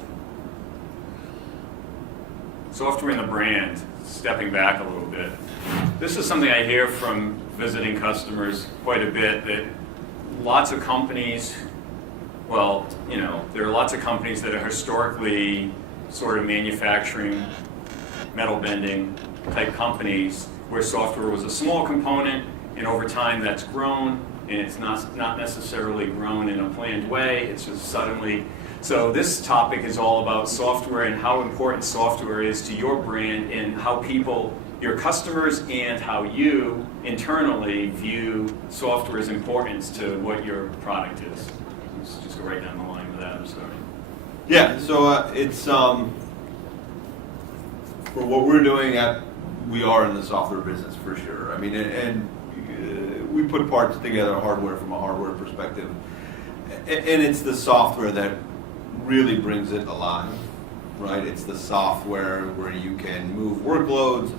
software and the brand, stepping back a little bit. This is something I hear from visiting customers quite a bit, that lots of companies, well, you know, there are lots of companies that are historically sort of manufacturing, metal bending type companies where software was a small component, and over time that's grown, and it's not necessarily grown in a planned way, it's just suddenly. So this topic is all about software and how important software is to your brand and how people, your customers, and how you internally view software's importance to what your product is. Let's just go right down the line with that, I'm sorry. Yeah, so it's for what we're doing we are in the software business for sure. I mean, and we put parts together, hardware from a hardware perspective, and it's the software that really brings it alive, right? It's the software where you can move workloads,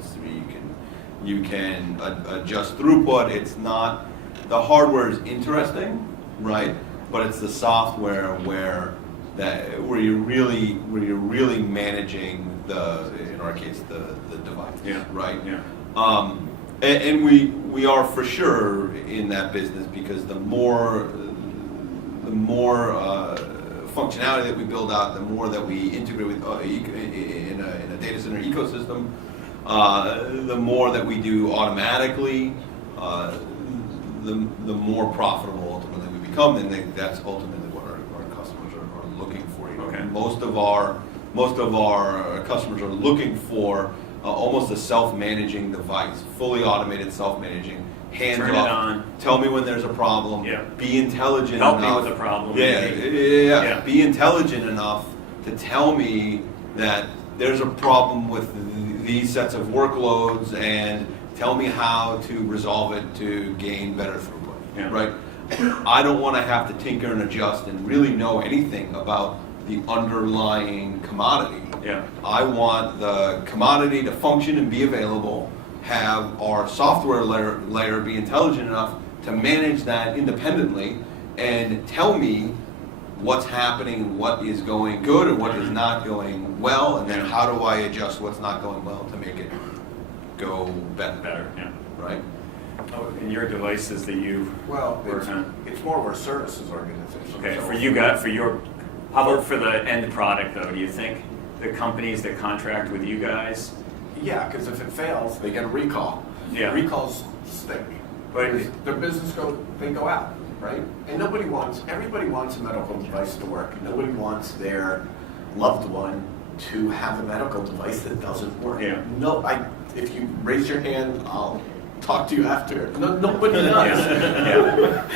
you can adjust throughput. It's not, the hardware is interesting, right? But it's the software where you're really managing in our case the device, Yeah. right? Yeah. And we are for sure in that business because the more functionality that we build out, the more that we integrate with in a data center ecosystem, the more that we do automatically, the more profitable ultimately we become, and that's ultimately what our customers are looking for. You know? Okay. Most of our customers are looking for almost a self-managing device, fully automated self-managing, hands Turn it off. on. Tell me when there's a problem. Yeah. Be intelligent Help enough. me with the problem. Yeah, maybe. yeah. Be intelligent enough to tell me that there's a problem with these sets of workloads and tell me how to resolve it to gain better throughput. Yeah. Right? I don't want to have to tinker and adjust and really know anything about the underlying commodity. Yeah. I want the commodity to function and be available, have our software layer be intelligent enough to manage that independently and tell me what's happening, what is going good and what is not going well, and then how do I adjust what's not going well to make it go better. Yeah. Right? Oh, and your devices that you Well, work on. it's more of our services organization. Okay, So how about for the end product though? Do you think the companies that contract with you guys? Yeah, because if it fails, They get a recall. Yeah. Recalls stink. But- Their business they go out, right? And everybody wants a medical device to work. Nobody wants their loved one to have a medical device that doesn't work. Yeah. No, if you raise your hand, I'll talk to you after. No, nobody does. Yeah.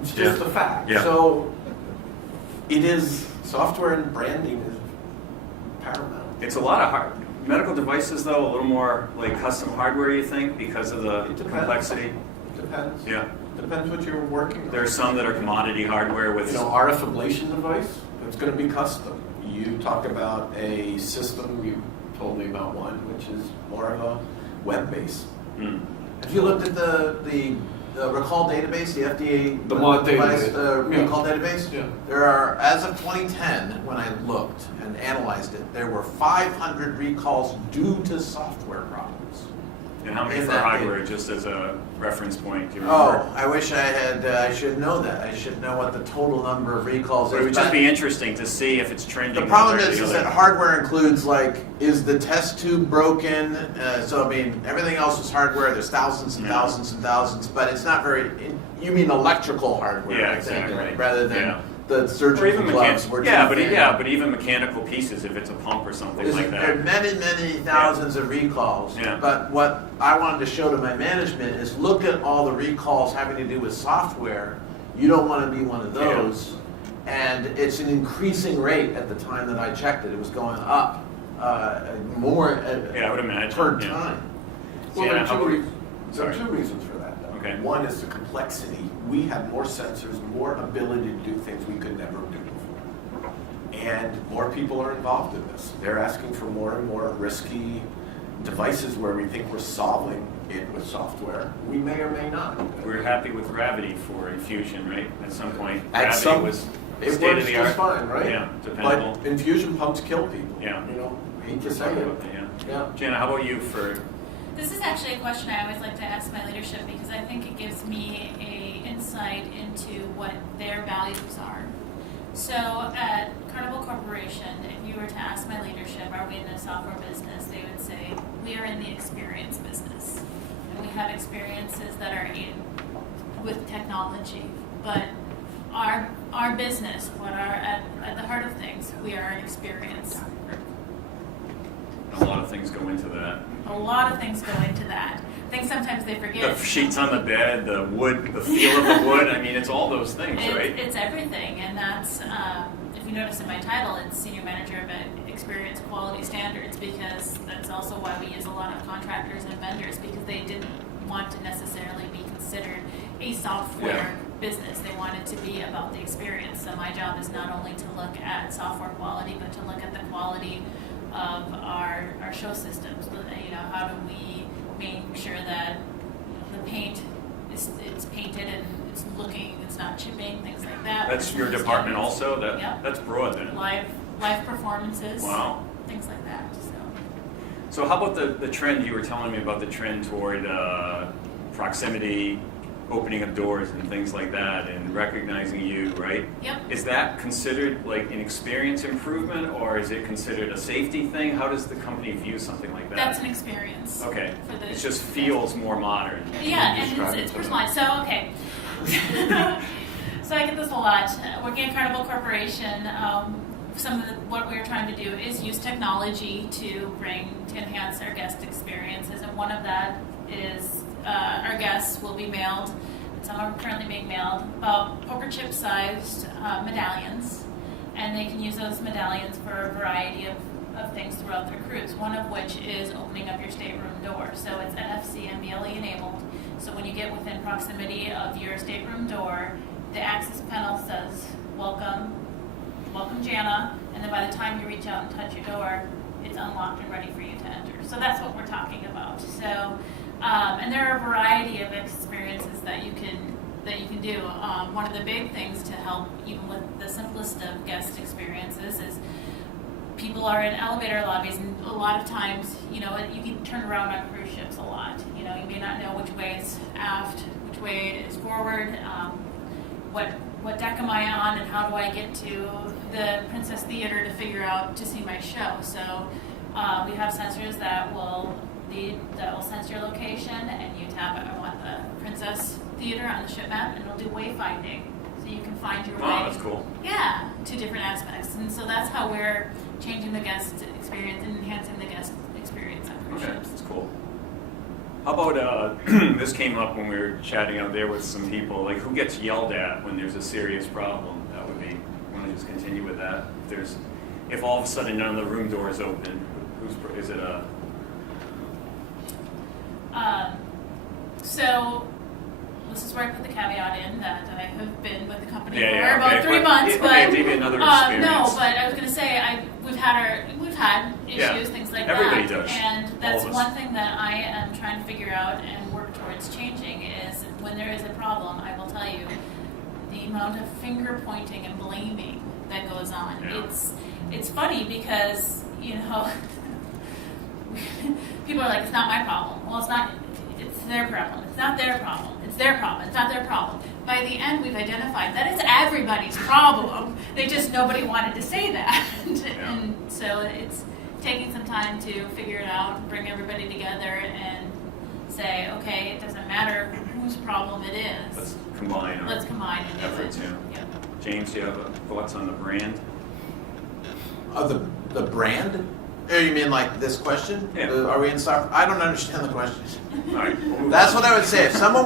It's just a fact. Yeah. So it is, software and branding is paramount. It's a lot of medical devices, though, a little more like custom hardware, you think, because of the It depends. complexity? It depends. Yeah. Depends what you're working on. There are some that are commodity hardware with... RF ablation device, it's going to be custom. You talk about a system, you told me about one, which is more of a web-based. Mm. Have you looked at the recall database, the FDA The mod device, database. the Yeah. recall database? Yeah. There are, as of 2010, when I looked and analyzed it, there were 500 recalls due to software problems. And how many In for that hardware, just as a reference point? Do you remember? Oh, I wish I had, I should know that. I should know what the total number of recalls It is. would just But be interesting to see if it's trending. the problem one way or is the that other. hardware includes, like, is the test tube broken? So, I mean, everything else is hardware. There's thousands and Yeah. thousands and thousands, but it's not very, you mean electrical hardware, Yeah, I think, exactly. rather than Yeah. the Or surgical even gloves. were yeah, too but thin. but even mechanical pieces, if it's a pump or something There's- like There are that. many, many thousands of recalls. Yeah. But what I wanted to show to my management is look at all the recalls having to do with software. You don't want to be one of those. And it's an increasing rate at the time that I checked it. It was going up more Yeah, I would imagine. per yeah. time. Well, Yeah, there are how two about- reasons. There are sorry. two reasons for that, though. Okay. One is the complexity. We have more sensors, more ability to do things we could never do before. And more people are involved in this. They're asking for more and more risky devices where we think we're solving it with software. We may or may not. We're happy with gravity for infusion, right? At some point, At gravity some- was It state of works the just art. fine, right? Yeah, dependable. But infusion pumps kill people. Yeah. You know, hate to say it. Yeah. Yeah. Janna, how about you for? This is actually a question I always like to ask my leadership because I think it gives me a insight into what their values are. So at Carnival Corporation, if you were to ask my leadership, are we in the software business, they would say, we are in the experience business. And we have experiences that are with technology. But our business, what are at the heart of things, we are an experience. A lot of things go into that. A lot of things go into that. I think sometimes they forget. The sheets on the bed, the wood, the feel of the wood. I mean, it's all those things, right? It's everything, and that's, if you notice in my title, it's Senior Manager of Experience Quality Standards, because that's also why we use a lot of contractors and vendors, because they didn't want to necessarily be considered a software business. They want it to be about the experience. So my job is not only to look at software quality, but to look at the quality of our show systems. You know, how do we make sure that the paint it's painted and it's looking, it's not chipping, things like that. That's your department also? Yep. That's broad then. Live performances. Wow. Things like that. So how about the trend, you were telling me about the trend toward proximity, opening of doors and things like that, and recognizing you, right? Yep. Is that considered like an experience improvement, or is it considered a safety thing? How does the company view something like that? That's an experience. Okay. For the- It just feels more modern. Yeah, Can you describe and it it's to personalized. So, okay. So I get this a lot. Working at Carnival Corporation, what we're trying to do is use technology to enhance our guest experiences, and one of that is our guests will be mailed, some are currently being mailed, about poker chip sized medallions, and they can use those medallions for a variety of things throughout their cruise, one of which is opening up your stateroom door. So it's NFC and BLE enabled, so when you get within proximity of your stateroom door, the access panel says, welcome Janna, and then by the time you reach out and touch your door, it's unlocked and ready for you to enter. So that's what we're talking about. So, and there are a variety of experiences that you can do. One of the big things to help, even with the simplest of guest experiences, is people are in elevator lobbies, and a lot of times, you can turn around on cruise ships a lot. You may not know which way is aft, which way is forward, what deck am I on, and how do I get to the Princess Theater to figure out to see my show. So we have sensors that will that will sense your location, and you tap it. I want the Princess Theater on the ship map, and it'll do wayfinding, so you can find your way. Oh, that's cool. Yeah, to different aspects, and so that's how we're changing the guest experience and enhancing the guest experience on cruise Okay, ships. that's cool. How about, this came up when we were chatting out there with some people, like who gets yelled at when there's a serious problem? That would be, want to just continue with that? If all of a sudden none of the room doors open, is it a? So this is where I put the caveat in that I have been with the company Yeah, for yeah, about okay, 3 but- months, okay, but maybe another experience. no, but I was going to say we've had issues, Yeah, things like everybody that, does, and all that's of us. one thing that I am trying to figure out and work towards changing is when there is a problem, I will tell you the amount of finger pointing and blaming that goes on. Yeah. It's funny because people are like, it's not my problem. Well, it's not. It's their problem. It's not their problem. It's their problem. It's not their problem. By the end, we've identified that it's everybody's problem. Nobody wanted to say that. Yeah. And so it's taking some time to figure it out, bring everybody together and say, okay, it doesn't matter whose problem it is. Let's combine Let's our combine and do efforts, it. yeah. James, do you have thoughts on the brand? The brand? Oh, you mean like this question? Yeah. Are we in software? I don't understand the question. All right, we'll move That's on. what I would say. If I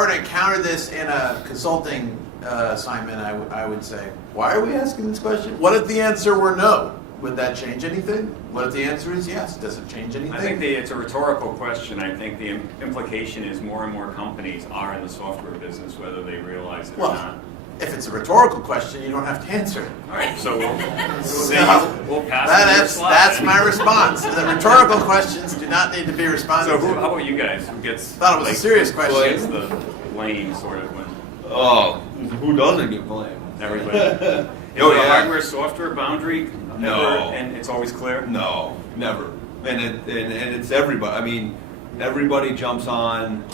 were to encounter this in a consulting assignment, I would say, why are we asking this question? What if the answer were no? Would that change anything? What if the answer is yes? Does it change anything? I think it's a rhetorical question. I think the implication is more and more companies are in the software business, whether they realize it or Well, not. if it's a rhetorical question, you don't have to answer it. All right, so we'll pass That's on your that's slide. my response. The rhetorical questions do not need to be responded So to. how about you guys? Who gets? Thought it was a serious question. Who gets the blame, sort of, when Oh, who doesn't get blamed? everybody? Is Oh, there a yeah. hardware software boundary? No. Ever, and it's always clear. No, never. And it's everybody. I mean, everybody jumps on.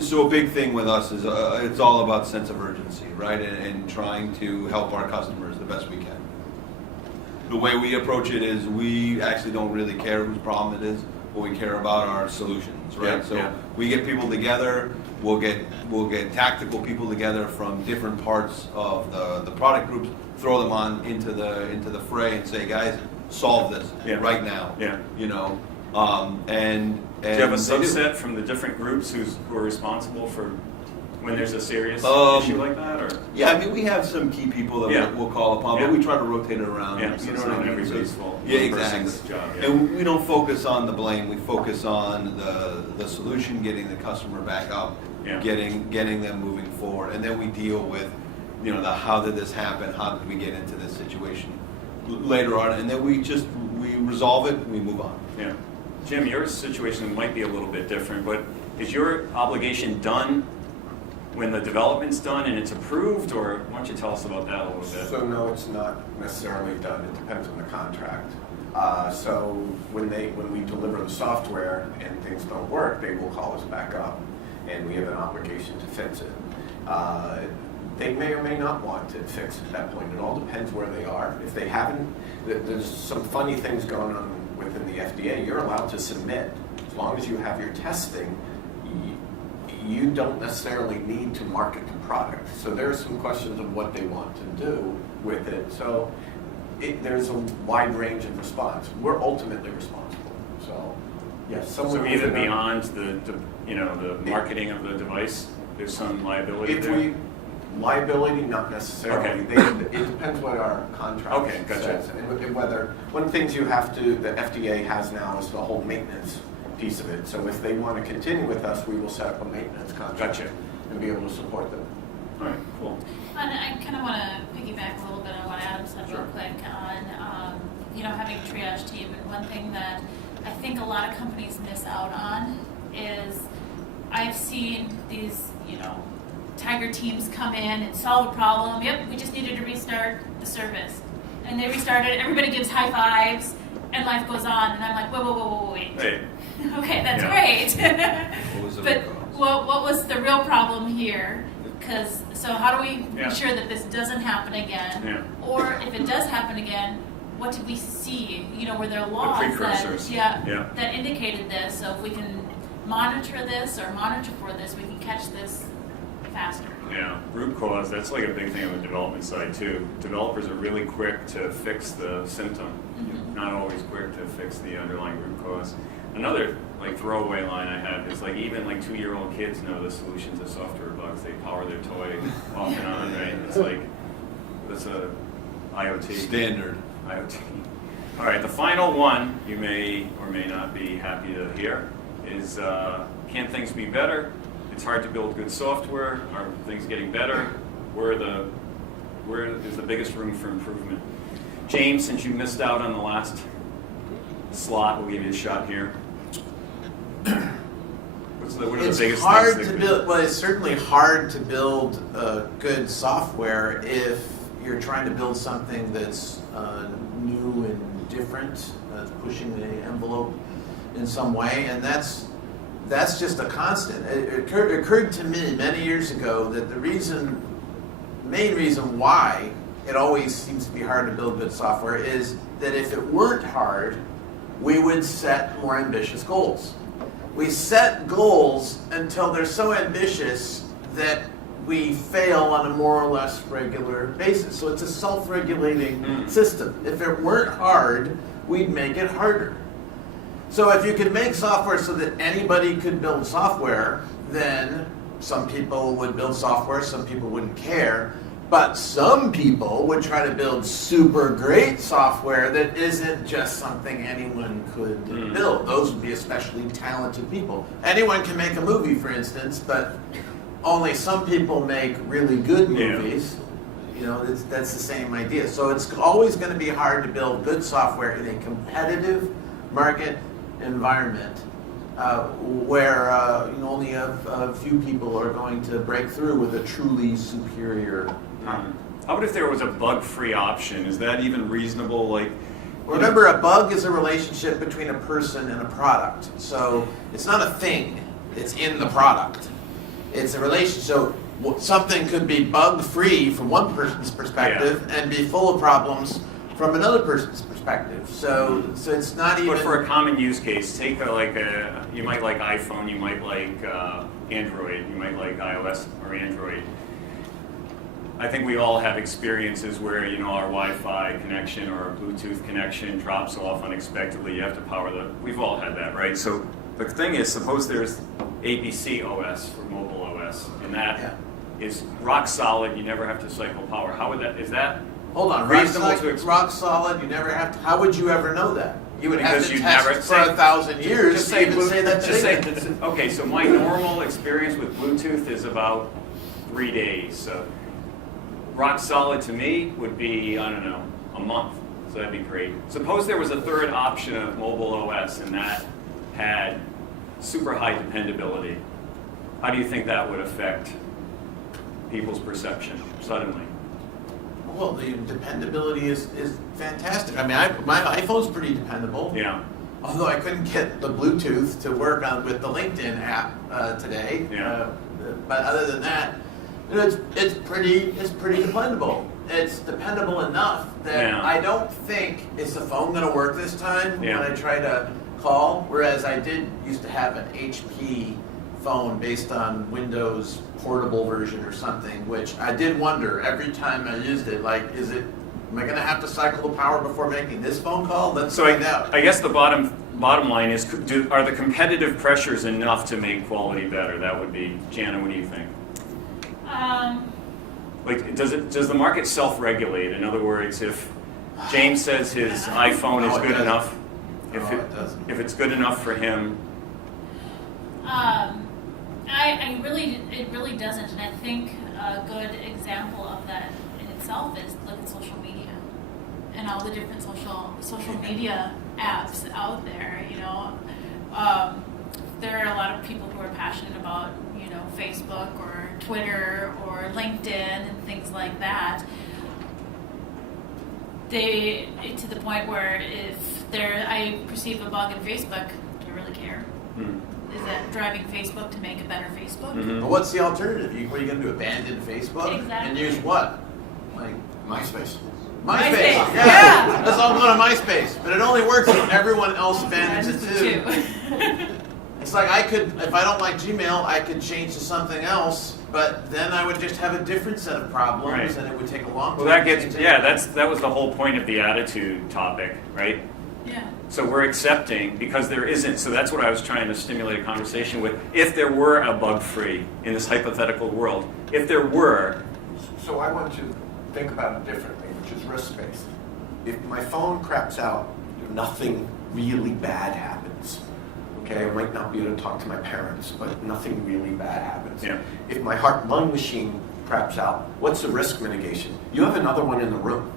So a big thing with us is it's all about sense of urgency, right? And trying to help our customers the best we can. The way we approach it is we actually don't really care whose problem it is, but we care about our solutions, right? Yeah, so yeah. we get people together. We'll get tactical people together from different parts of the product groups. Throw them on into the fray and say, guys, solve this Yeah. right now. Yeah. You know, and Do you have a they do. subset from the different groups who are responsible for when there's a serious issue like that, or? Yeah, I mean, we have some key people that Yeah. we'll call upon, Yeah. but we try to rotate it around. Yeah, so you it's know what not I mean? everybody's So- fault. Yeah, One person's exactly. job, yeah. And we don't focus on the blame. We focus on the solution, getting the customer back up, Yeah. getting them moving forward, and then we deal with, the how did this happen? How did we get into this situation later on? And then we resolve it. And we move on. Yeah. Jim, your situation might be a little bit different, but is your obligation done when the development's done and it's approved, or why don't you tell us about that a little bit? So no, it's not necessarily done. It depends on the contract. So when we deliver the software and things don't work, they will call us back up, and we have an obligation to fix it. They may or may not want it fixed at that point. It all depends where they are. If they haven't, there's some funny things going on within the FDA. You're allowed to submit as long as you have your testing. You don't necessarily need to market the product. So there are some questions of what they want to do with it. So there's a wide range of response. We're ultimately responsible. So yes, So even beyond the marketing of the device, there's some liability there? Liability, not necessarily. Okay. It depends what our contract Okay, gotcha. says. And whether, one of the things the FDA has now is the whole maintenance piece of it. So if they want to continue with us, we will set up a maintenance contract. Gotcha. And be able to support them. All right, cool. And I kind of want to piggyback a little bit on what Adam said real quick on, having a triage team. And one thing that I think a lot of companies miss out on is I've seen these, tiger teams come in and solve a problem. Yep, we just needed to restart the service. And they restarted, everybody gives high fives, and life goes on. And I'm like, whoa, wait. Hey, Okay, that's Yeah. great. What was the But root cause? what was the real problem here? So how do we Yeah. make sure that this doesn't happen again? Yeah. Or if it does happen again, what did we see? You know, were there laws precursors. that Yeah. that indicated this? So if we can monitor this or monitor for this, we can catch this faster. Yeah, root cause, that's like a big thing on the development side too. Developers are really quick to fix the symptom, not always quick to fix the underlying root cause. Another like throwaway line I have is like even like 2-year-old kids know the solution to software bugs. They power their toy off and on, right? It's like, that's a IoT. Standard. IoT. All right, the final one you may or may not be happy to hear is, can things be better? It's hard to build good software. Are things getting better? Where is the biggest room for improvement? James, since you missed out on the last slot, we'll give you a shot here. What are the biggest It's hard things to that build. Well, it's certainly hard to build good software if you're trying to build something that's new and different, pushing the envelope in some way, and that's just a constant. It occurred to me many years ago that the main reason why it always seems to be hard to build good software is that if it weren't hard, we would set more ambitious goals. We set goals until they're so ambitious that we fail on a more or less regular basis. So it's a self-regulating system. If it weren't hard, we'd make it harder. So if you could make software so that anybody could build software, then some people would build software, some people wouldn't care. But some people would try to build super great software that isn't just something anyone could build. Those would be especially talented people. Anyone can make a movie, for instance, but only some people make really good movies. You know, that's the same idea. So it's always going to be hard to build good software in a competitive market environment where only a few people are going to break through with a truly superior. How about if there was a bug-free option? Is that even reasonable? Like, remember, a bug is a relationship between a person and a product. So it's not a thing; it's in the product. It's a relationship. So something could be bug-free from one person's perspective and be full of problems from another person's perspective. So it's not even. But for a common use case, take you might like iPhone, you might like Android, you might like iOS or Android. I think we all have experiences where our Wi-Fi connection or our Bluetooth connection drops off unexpectedly. You have to power we've all had that, right? So the thing is, suppose there's ABC OS for mobile OS, and that is rock solid. You never have to cycle power. Is that Hold on, reasonable to expect? rock solid. You never have to. How would you ever know that? You would have Because to you'd test never for 1,000 years Just to say, even say that. okay, so my normal experience with Bluetooth is about 3 days. So rock solid to me would be, I don't know, a month. So that'd be great. Suppose there was a third option of mobile OS and that had super high dependability. How do you think that would affect people's perception suddenly? Well, the dependability is fantastic. I mean, my iPhone's pretty dependable. Yeah. Although I couldn't get the Bluetooth to work with the LinkedIn app today. Yeah. But other than that, it's pretty dependable. It's dependable enough that I don't think is the phone going to work this time when I try to call. Whereas I used to have an HP phone based on Windows portable version or something, which I did wonder every time I used it, like, am I going to have to cycle the power before making this phone call? Let's find out. I guess the bottom line is, are the competitive pressures enough to make quality better? That would be, Janna, what do you think? Like, does the market self-regulate? In other words, if James says his iPhone is good enough, if it's good enough for him, it really doesn't, and I think a good example of that in itself is look at social media and all the different social media apps out there. There are a lot of people who are passionate about Facebook or Twitter or LinkedIn and things like that. To the point where if I perceive a bug in Facebook, do I really care? Is that driving Facebook to make a better Facebook? But what's the alternative? What are you going to do? Abandon Facebook? Exactly. And use what? Like MySpace. MySpace. MySpace, Yeah. yeah. Let's all go to MySpace. But it only works if everyone else abandons it too. It's like if I don't like Gmail, I could change to something else, but then I would just have a different set of problems, Right. and it would take a long time. Well, that to gets, change it. yeah, that was the whole point of the attitude topic, right? Yeah. So we're accepting, because there isn't, so that's what I was trying to stimulate a conversation with. If there were a bug-free in this hypothetical world, if there were, So I want you to think about it differently, which is risk-based. If my phone craps out, nothing really bad happens. Okay, I might not be able to talk to my parents, but nothing really bad happens. Yeah. If my heart-lung machine craps out, what's the risk mitigation? You have another one in the room.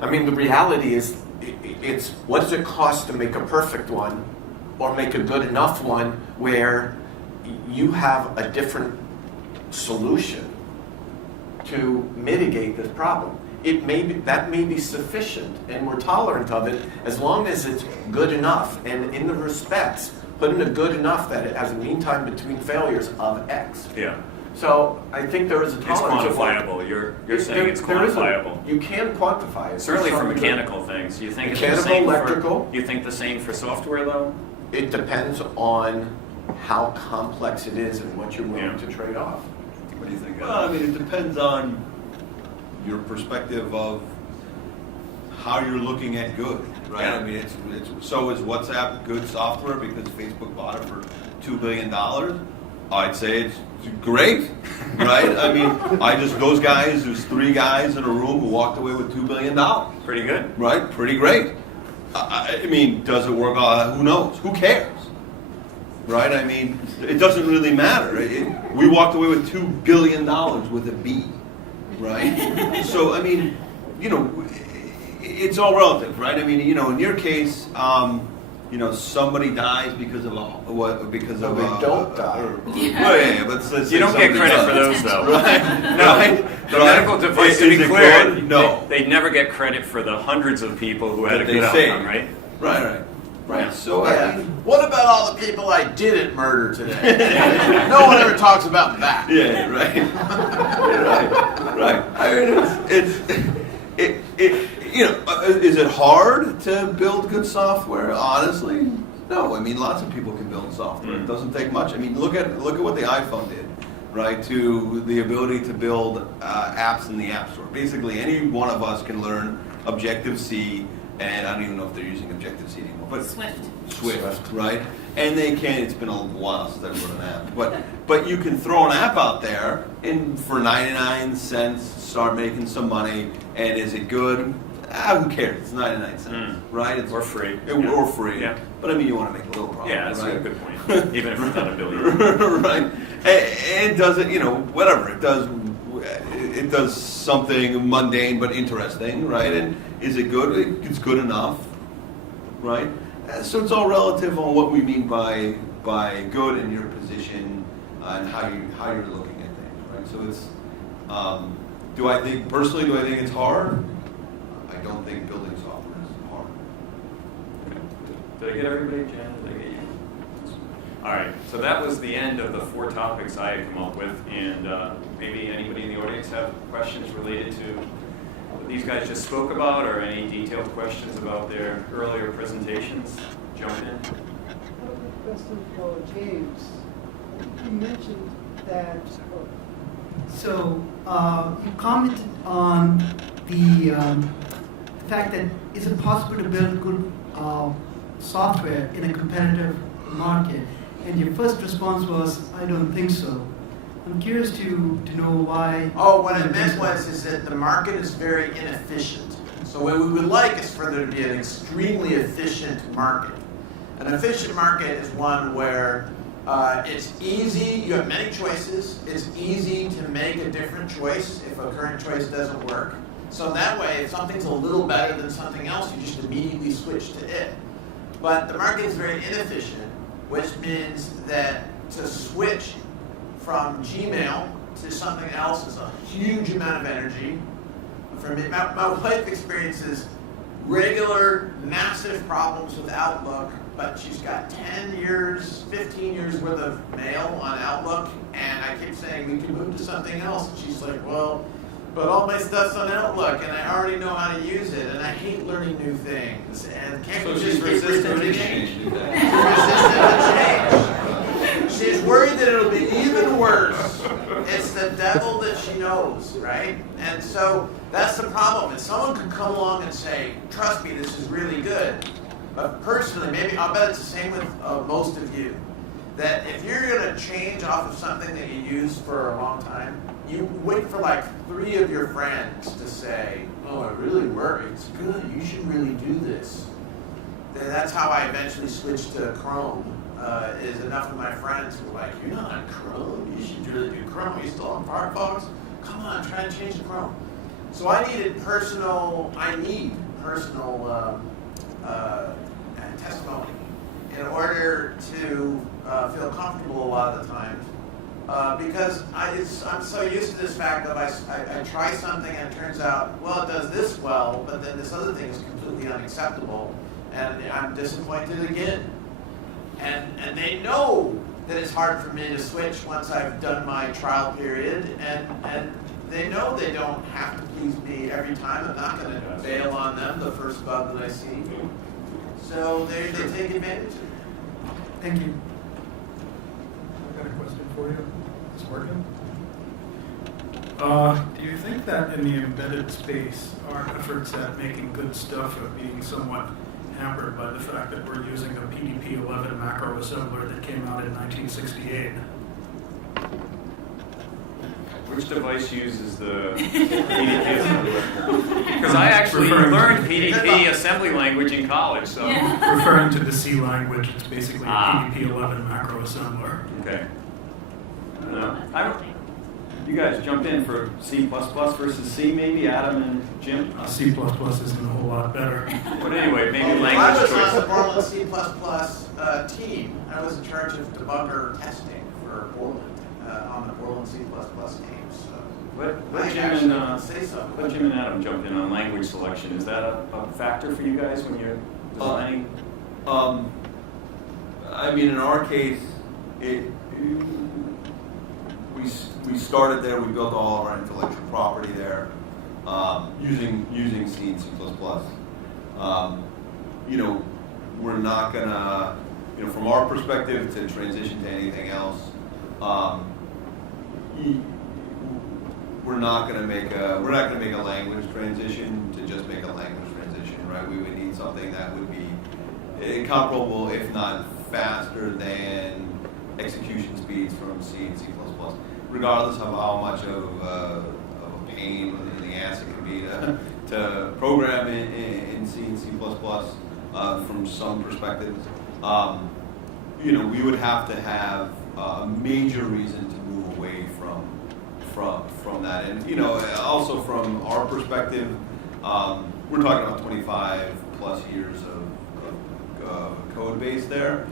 I mean, the reality is, it's what does it cost to make a perfect one or make a good enough one where you have a different solution to mitigate this problem. That may be sufficient, and we're tolerant of it as long as it's good enough, and in the respects, put in a good enough that it has a mean time between failures of X. yeah, So I think there is a it's tolerance. of what- quantifiable. You're saying it's there is a- quantifiable. You can quantify it. Certainly to for some degree. mechanical things. You think it's Mechanical, the same electrical. For, you think the same for software though? It depends on how complex it is and what you're willing Yeah. to trade off. What do you think? Well, I mean, it depends on your perspective of how you're looking at good, right? Yeah. I mean, so is WhatsApp good software because Facebook bought it for $2 billion? I'd say it's great, right? I mean, those guys, there's 3 guys in a room who walked away with $2 billion, Pretty good. right? Pretty great. I mean, does it work? Who knows? Who cares? Right? I mean, it doesn't really matter. We walked away with $2 billion with a B, right? So, I mean, it's all relative, right? I mean, in your case, somebody dies because of because No, of they a... don't die. Yeah, but let's You say don't get somebody credit does. for those though. Right? No, Right? the Right? medical device, to Is be it clear, good? No. they never get credit for the hundreds of people who had That a they good saved. outcome, right? Right. Yeah. So, Yeah. I mean... What about all the people I didn't murder today? No one ever talks about that. Yeah, right. I mean, is it hard to build good software? Honestly, no. I mean, lots of people can build software. It doesn't take much. I mean, look at what the iPhone did, right? To the ability to build apps in the App Store. Basically, any one of us can learn Objective-C, and I don't even know if they're using Objective-C anymore, but Swift, right? And they can. It's been a while since I wrote an app, but you can throw an app out there and for 99 cents start making some money. And is it good? Who cares? It's 99 cents, right? It's Or free. or free. Yeah. But I mean, you want to make a little profit. Yeah, that's right? a good point. Even if it's not $1 billion. Right? And it does it, whatever. It does something mundane but interesting, right? And is it good? It's good enough, right? So it's all relative on what we mean by good in your position and how you're looking at things, right? So it's do I think it's hard? I don't think building software is hard. Did I get everybody, Jen? Did I get you? All right, so that was the end of the 4 topics I had come up with, and maybe anybody in the audience have questions related to what these guys just spoke about, or any detailed questions about their earlier presentations? Jump in. I have a question for James. You mentioned that. So you commented on the fact that is it possible to build good software in a competitive market? And your first response was, I don't think so. I'm curious to know why. Oh, what I meant is that the market is very inefficient. So what we would like is for there to be an extremely efficient market. An efficient market is one where it's easy, you have many choices, it's easy to make a different choice if a current choice doesn't work. So that way, if something's a little better than something else, you just immediately switch to it. But the market is very inefficient, which means that to switch from Gmail to something else is a huge amount of energy. For me, my wife experiences regular, massive problems with Outlook, but she's got 10 years, 15 years worth of mail on Outlook, and I keep saying we can move to something else, and she's like, well, but all my stuff's on Outlook, and I already know how to use it, and I hate learning new things. And can't So we she's just get resistant rid to of change? change. She's resistant to change. She's worried that it'll be even worse. It's the devil that she knows, right? And so that's the problem. And someone could come along and say, trust me, this is really good. But personally, maybe I'll bet it's the same with most of you. That if you're going to change off of something that you use for a long time, you wait for like 3 of your friends to say, oh, it really works. It's good. You should really do this. That's how I eventually switched to Chrome. Is enough of my friends who were like, you're not on Chrome. You should really do Chrome. Are you still on Firefox? Come on, try and change to Chrome. So I need personal testimony in order to feel comfortable a lot of the times. Because I'm so used to this fact that I try something and it turns out, well, it does this well, but then this other thing is completely unacceptable, and I'm disappointed again. And they know that it's hard for me to switch once I've done my trial period, and they know they don't have to please me every time. I'm not going to bail on them the first bug that I see. So they take advantage of it. Thank you. I've got a question for you. Is this working? Do you think that in the embedded space, our efforts at making good stuff are being somewhat hampered by the fact that we're using a PDP-11 macro assembler that came out in 1968? Which device uses the PDP assembly? Because I actually Referring to- learned PDP assembly language in college, so. Yeah. Referring to the C language, it's basically a Ah. PDP-11 macro assembler. Okay. I don't know. You guys jump in for C++ versus C, maybe, Adam and Jim? C++ isn't a whole lot better. But anyway, maybe I language was on the choice. Portland C++ team. I was in charge of debugger testing for Portland on the Portland C++ team. So Let I Jim actually and, can say something. let Jim and Adam jump in on language selection. Is that a factor for you guys when you're designing? I mean, in our case, we started there. We built all of our intellectual property there, using C and C++. We're not gonna, from our perspective, to transition to anything else. We're not gonna make a language transition to just make a language transition, right? We would need something that would be comparable, if not faster than execution speeds from C and C++, regardless of how much of a pain in the ass it can be to program in C and C++. From some perspectives, we would have to have a major reason to move away from that, and also from our perspective, we're talking about 25 plus years of code base there.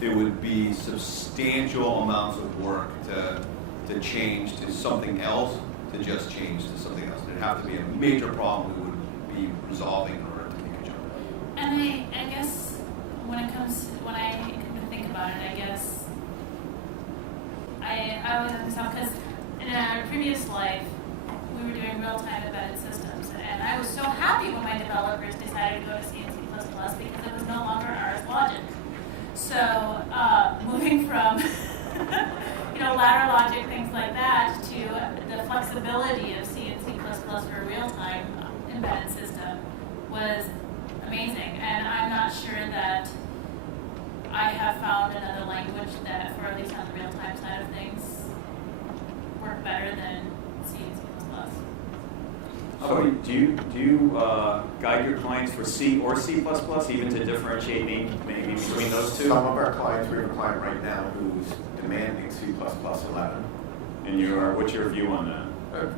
It would be substantial amounts of work to change to something else, to just change to something else. There'd have to be a major problem we would be resolving in order to make a jump. And I guess when I come to think about it, I guess I always have to stop, because in our previous life, we were doing real-time embedded systems, and I was so happy when my developers decided to go to C and C++ because it was no longer R's logic. So moving from ladder logic, things like that, to the flexibility of C and C++ for a real-time embedded system was amazing. And I'm not sure that I have found another language that, for at least on the real-time side of things, work better than C and C++. So do you guide your clients for C or C++, even to differentiate maybe between those two? Some of our clients, we have a client right now who's demanding C++ 11. And what's your view on that?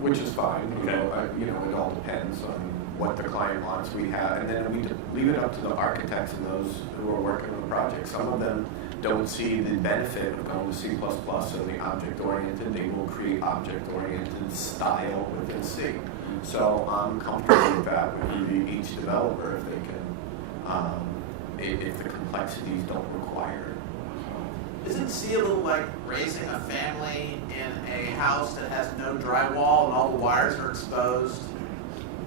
Which is fine. Okay. It all depends on what the client wants. We have, and then we leave it up to the architects and those who are working on the project. Some of them don't see the benefit of going to C++ and the object-oriented. They will create object-oriented style within C. So I'm comfortable with that with each developer if they can, if the complexities don't require it. Isn't C a little like raising a family in a house that has no drywall and all the wires are exposed?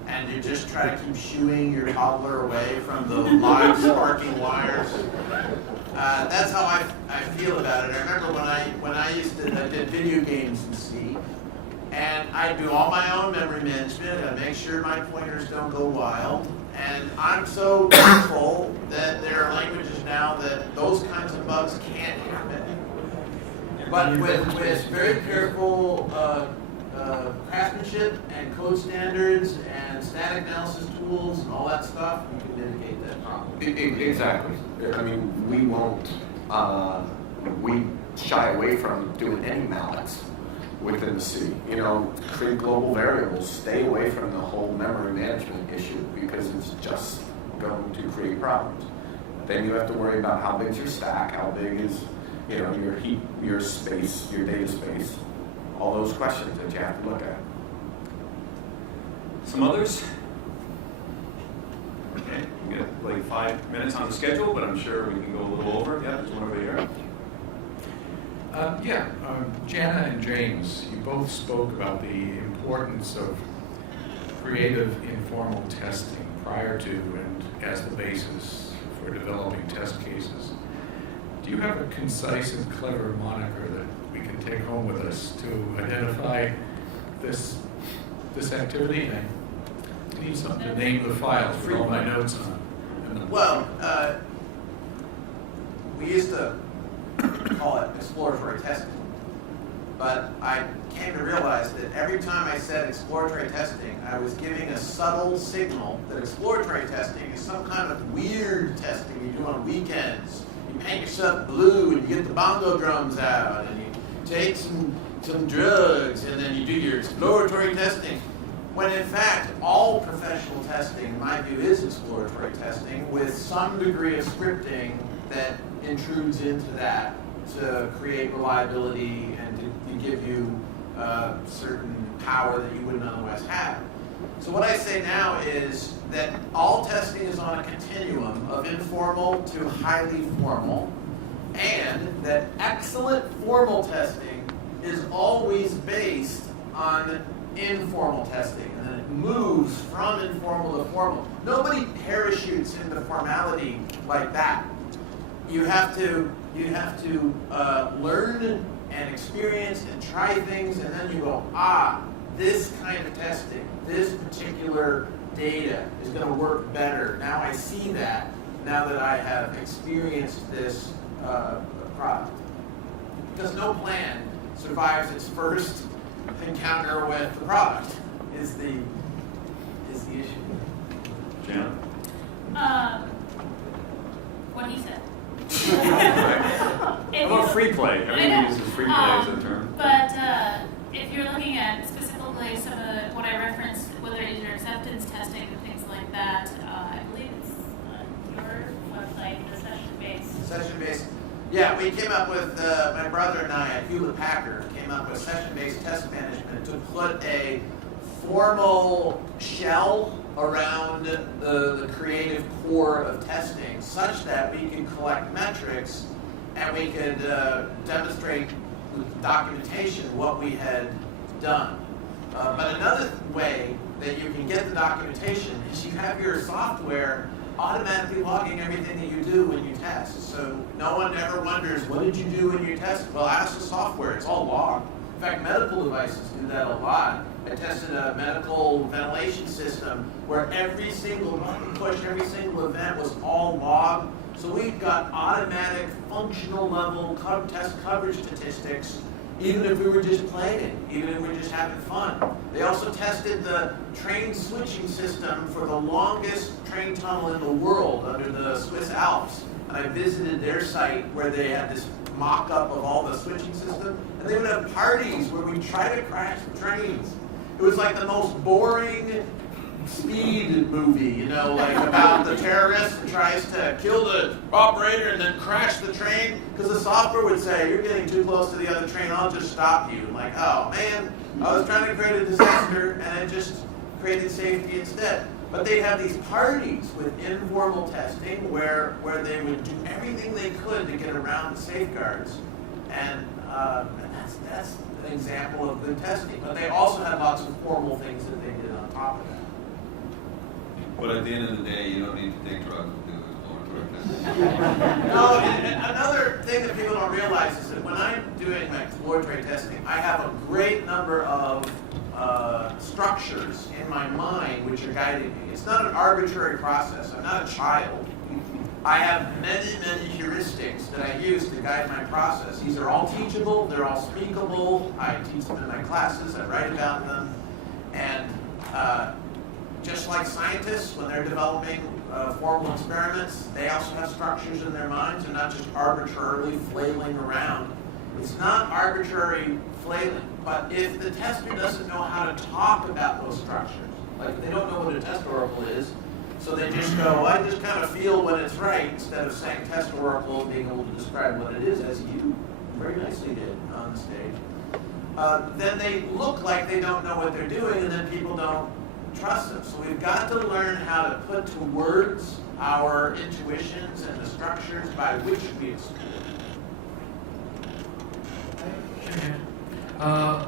And you just try to keep shooing your toddler away from the live sparking wires? That's how I feel about it. I remember when I did video games in C, and I do all my own memory management. I make sure my pointers don't go wild. And I'm so grateful that there are languages now that those kinds of bugs can't happen. But with very careful craftsmanship and code standards and static analysis tools and all that stuff, you can mitigate that problem. Exactly. I mean, we won't, we shy away from doing any mallocs within the C. You know, create global variables, stay away from the whole memory management issue because it's just going to create problems. Then you have to worry about how big is your stack, how big is, you know, your heap, your space, your data space, all those questions that you have to look at. Some others? Okay, we got like 5 minutes on the schedule, but I'm sure we can go a little over. Yeah, there's one over here. Janna and James, you both spoke about the importance of creative informal testing prior to and as the basis for developing test cases. Do you have a concise and clever moniker that we can take home with us to identify this activity? I need something to name the files for all my notes on. Well, we used to call it exploratory testing, but I came to realize that every time I said exploratory testing, I was giving a subtle signal that exploratory testing is some kind of weird testing you do on weekends. You paint yourself blue and you get the bongo drums out and you take some drugs and then you do your exploratory testing. When in fact, all professional testing, in my view, is exploratory testing with some degree of scripting that intrudes into that to create reliability and to give you certain power that you wouldn't otherwise have. So what I say now is that all testing is on a continuum of informal to highly formal, and that excellent formal testing is always based on informal testing, and then it moves from informal to formal. Nobody parachutes into formality like that. You have to learn and experience and try things, and then you go, this kind of testing, this particular data is going to work better. Now I see that, now that I have experienced this product. Because no plan survives its first encounter with the product, is the issue. Janna? What he said. How about free play? Everybody uses free play as a term. But if you're looking at specifically some of what I referenced, whether it's your acceptance testing and things like that, I believe it's your website, the session-based. Session-based. Yeah, we came up with, my brother and I at Hewlett-Packard came up with session-based test management to put a formal shell around the creative core of testing such that we can collect metrics and we could demonstrate with documentation what we had done. But another way that you can get the documentation is you have your software automatically logging everything that you do when you test. So no one ever wonders, what did you do when you test? Well, ask the software, it's all logged. In fact, medical devices do that a lot. I tested a medical ventilation system where every single button push, every single event was all logged. So we've got automatic functional level test coverage statistics, even if we were just playing, even if we were just having fun. They also tested the train switching system for the longest train tunnel in the world under the Swiss Alps. And I visited their site where they had this mock-up of all the switching system. And they would have parties where we try to crash the trains. It was like the most boring speed movie, you know, like about the terrorist who tries to kill the operator and then crash the train, because the software would say, you're getting too close to the other train, I'll just stop you. I'm like, oh man, I was trying to create a disaster and it just created safety instead. But they have these parties with informal testing where they would do everything they could to get around the safeguards. And that's an example of good testing. But they also had lots of formal things that they did on top of that. But at the end of the day, you don't need to take drugs to do exploratory testing. No, and another thing that people don't realize is that when I'm doing my exploratory testing, I have a great number of structures in my mind which are guiding me. It's not an arbitrary process. I'm not a child. I have many, many heuristics that I use to guide my process. These are all teachable. They're all speakable. I teach them in my classes. I write about them. And just like scientists, when they're developing formal experiments, they also have structures in their minds and not just arbitrarily flailing around. It's not arbitrary flailing, but if the tester doesn't know how to talk about those structures, like they don't know what a test oracle is, so they just go, well, I just kind of feel when it's right, instead of saying test oracle and being able to describe what it is, as you very nicely did on the stage, then they look like they don't know what they're doing, and then people don't trust them. So we've got to learn how to put to words our intuitions and the structures by which we explore.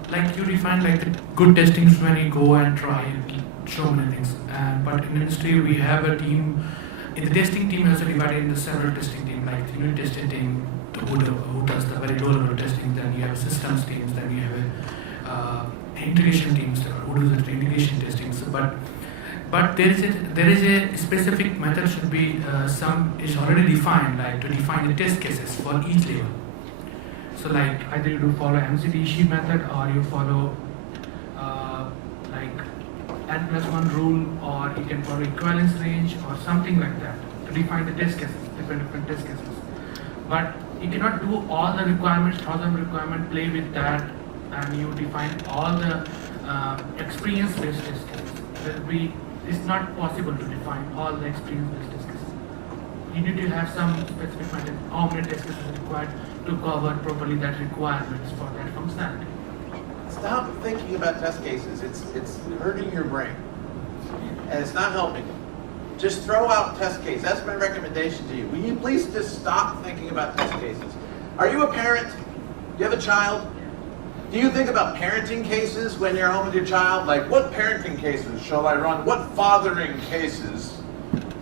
Like you define like the good testings when you go and try and show many things. But in industry we have a team. In the testing team also divided into several testing teams, like the unit testing team who does the very low level testing. Then you have systems teams. Then you have integration teams who do the integration testing. So, but there is a specific method should be some is already defined, like to define the test cases for each level. So like either you do follow MCT sheet method or you follow like N+1 rule, or you can follow equivalence range or something like that to define the test cases, different test cases. But you cannot do all the requirements, 1,000 requirement, play with that, and you define all the experience-based test cases. It's not possible to define all the experience-based test cases. You need to have some specific method, how many test cases are required to cover properly that requirements for that functionality. Stop thinking about test cases. It's hurting your brain, and it's not helping. Just throw out test cases. That's my recommendation to you. Will you please just stop thinking about test cases? Are you a parent? Do you have a child? Do you think about parenting cases when you're home with your child? Like, what parenting cases shall I run? What fathering cases?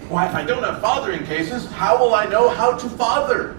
Why, if I don't have fathering cases, how will I know how to father?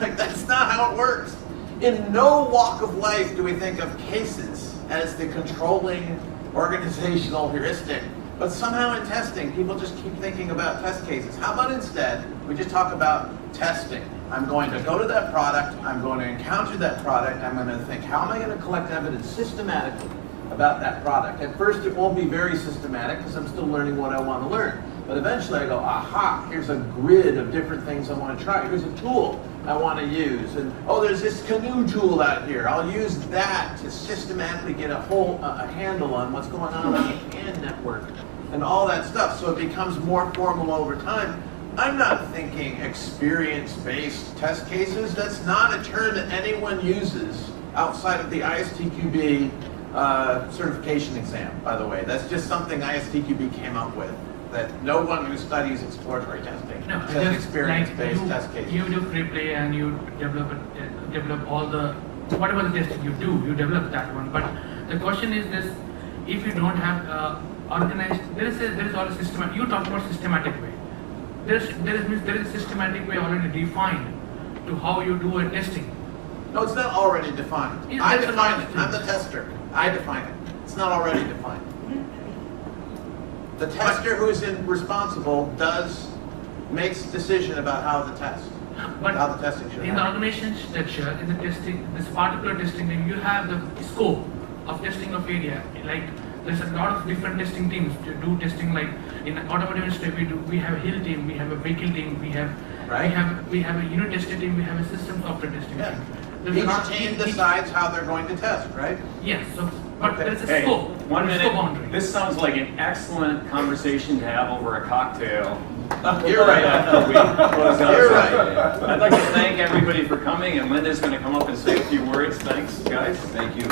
Like, that's not how it works. In no walk of life do we think of cases as the controlling organizational heuristic. But somehow in testing, people just keep thinking about test cases. How about instead, we just talk about testing? I'm going to go to that product, I'm going to encounter that product, I'm going to think, how am I going to collect evidence systematically about that product? At first it won't be very systematic because I'm still learning what I want to learn. But eventually I go, aha, here's a grid of different things I want to try. Here's a tool I want to use. And oh, there's this canoe tool out here. I'll use that to systematically get a handle on what's going on the CAN network and all that stuff. So it becomes more formal over time. I'm not thinking experience-based test cases. That's not a term that anyone uses outside of the ISTQB certification exam, by the way. That's just something ISTQB came up with, that no one who studies exploratory testing says experience-based like test cases. You do pre-play and you develop all the, whatever the testing you do, you develop that one. But the question is this, if you don't have organized, there is all a systematic, you talk about systematic way. There is a systematic way already defined to how you do a testing. No, it's not already defined. Yeah, I that's define a it. I'm the tester. I define it. It's not already defined. The tester who's responsible makes decision about how the testing should in the happen. organization structure, in the testing, this particular testing team, you have the scope of testing of area. Like there's a lot of different testing teams to do testing. Like in automotive industry, we have a hill team, we have a vehicle team, we have a unit testing team, we have a system software testing Yeah. team. There's Each team decides how they're going to test, right? Yes, so but there's a Hey, scope. 1 there's minute. Scope boundary. This sounds like an excellent conversation to have over a cocktail. You're right. After we close out. You're right. I'd like to thank everybody for coming, and Linda's going to come up and say a few words. Thanks, guys. Thank you.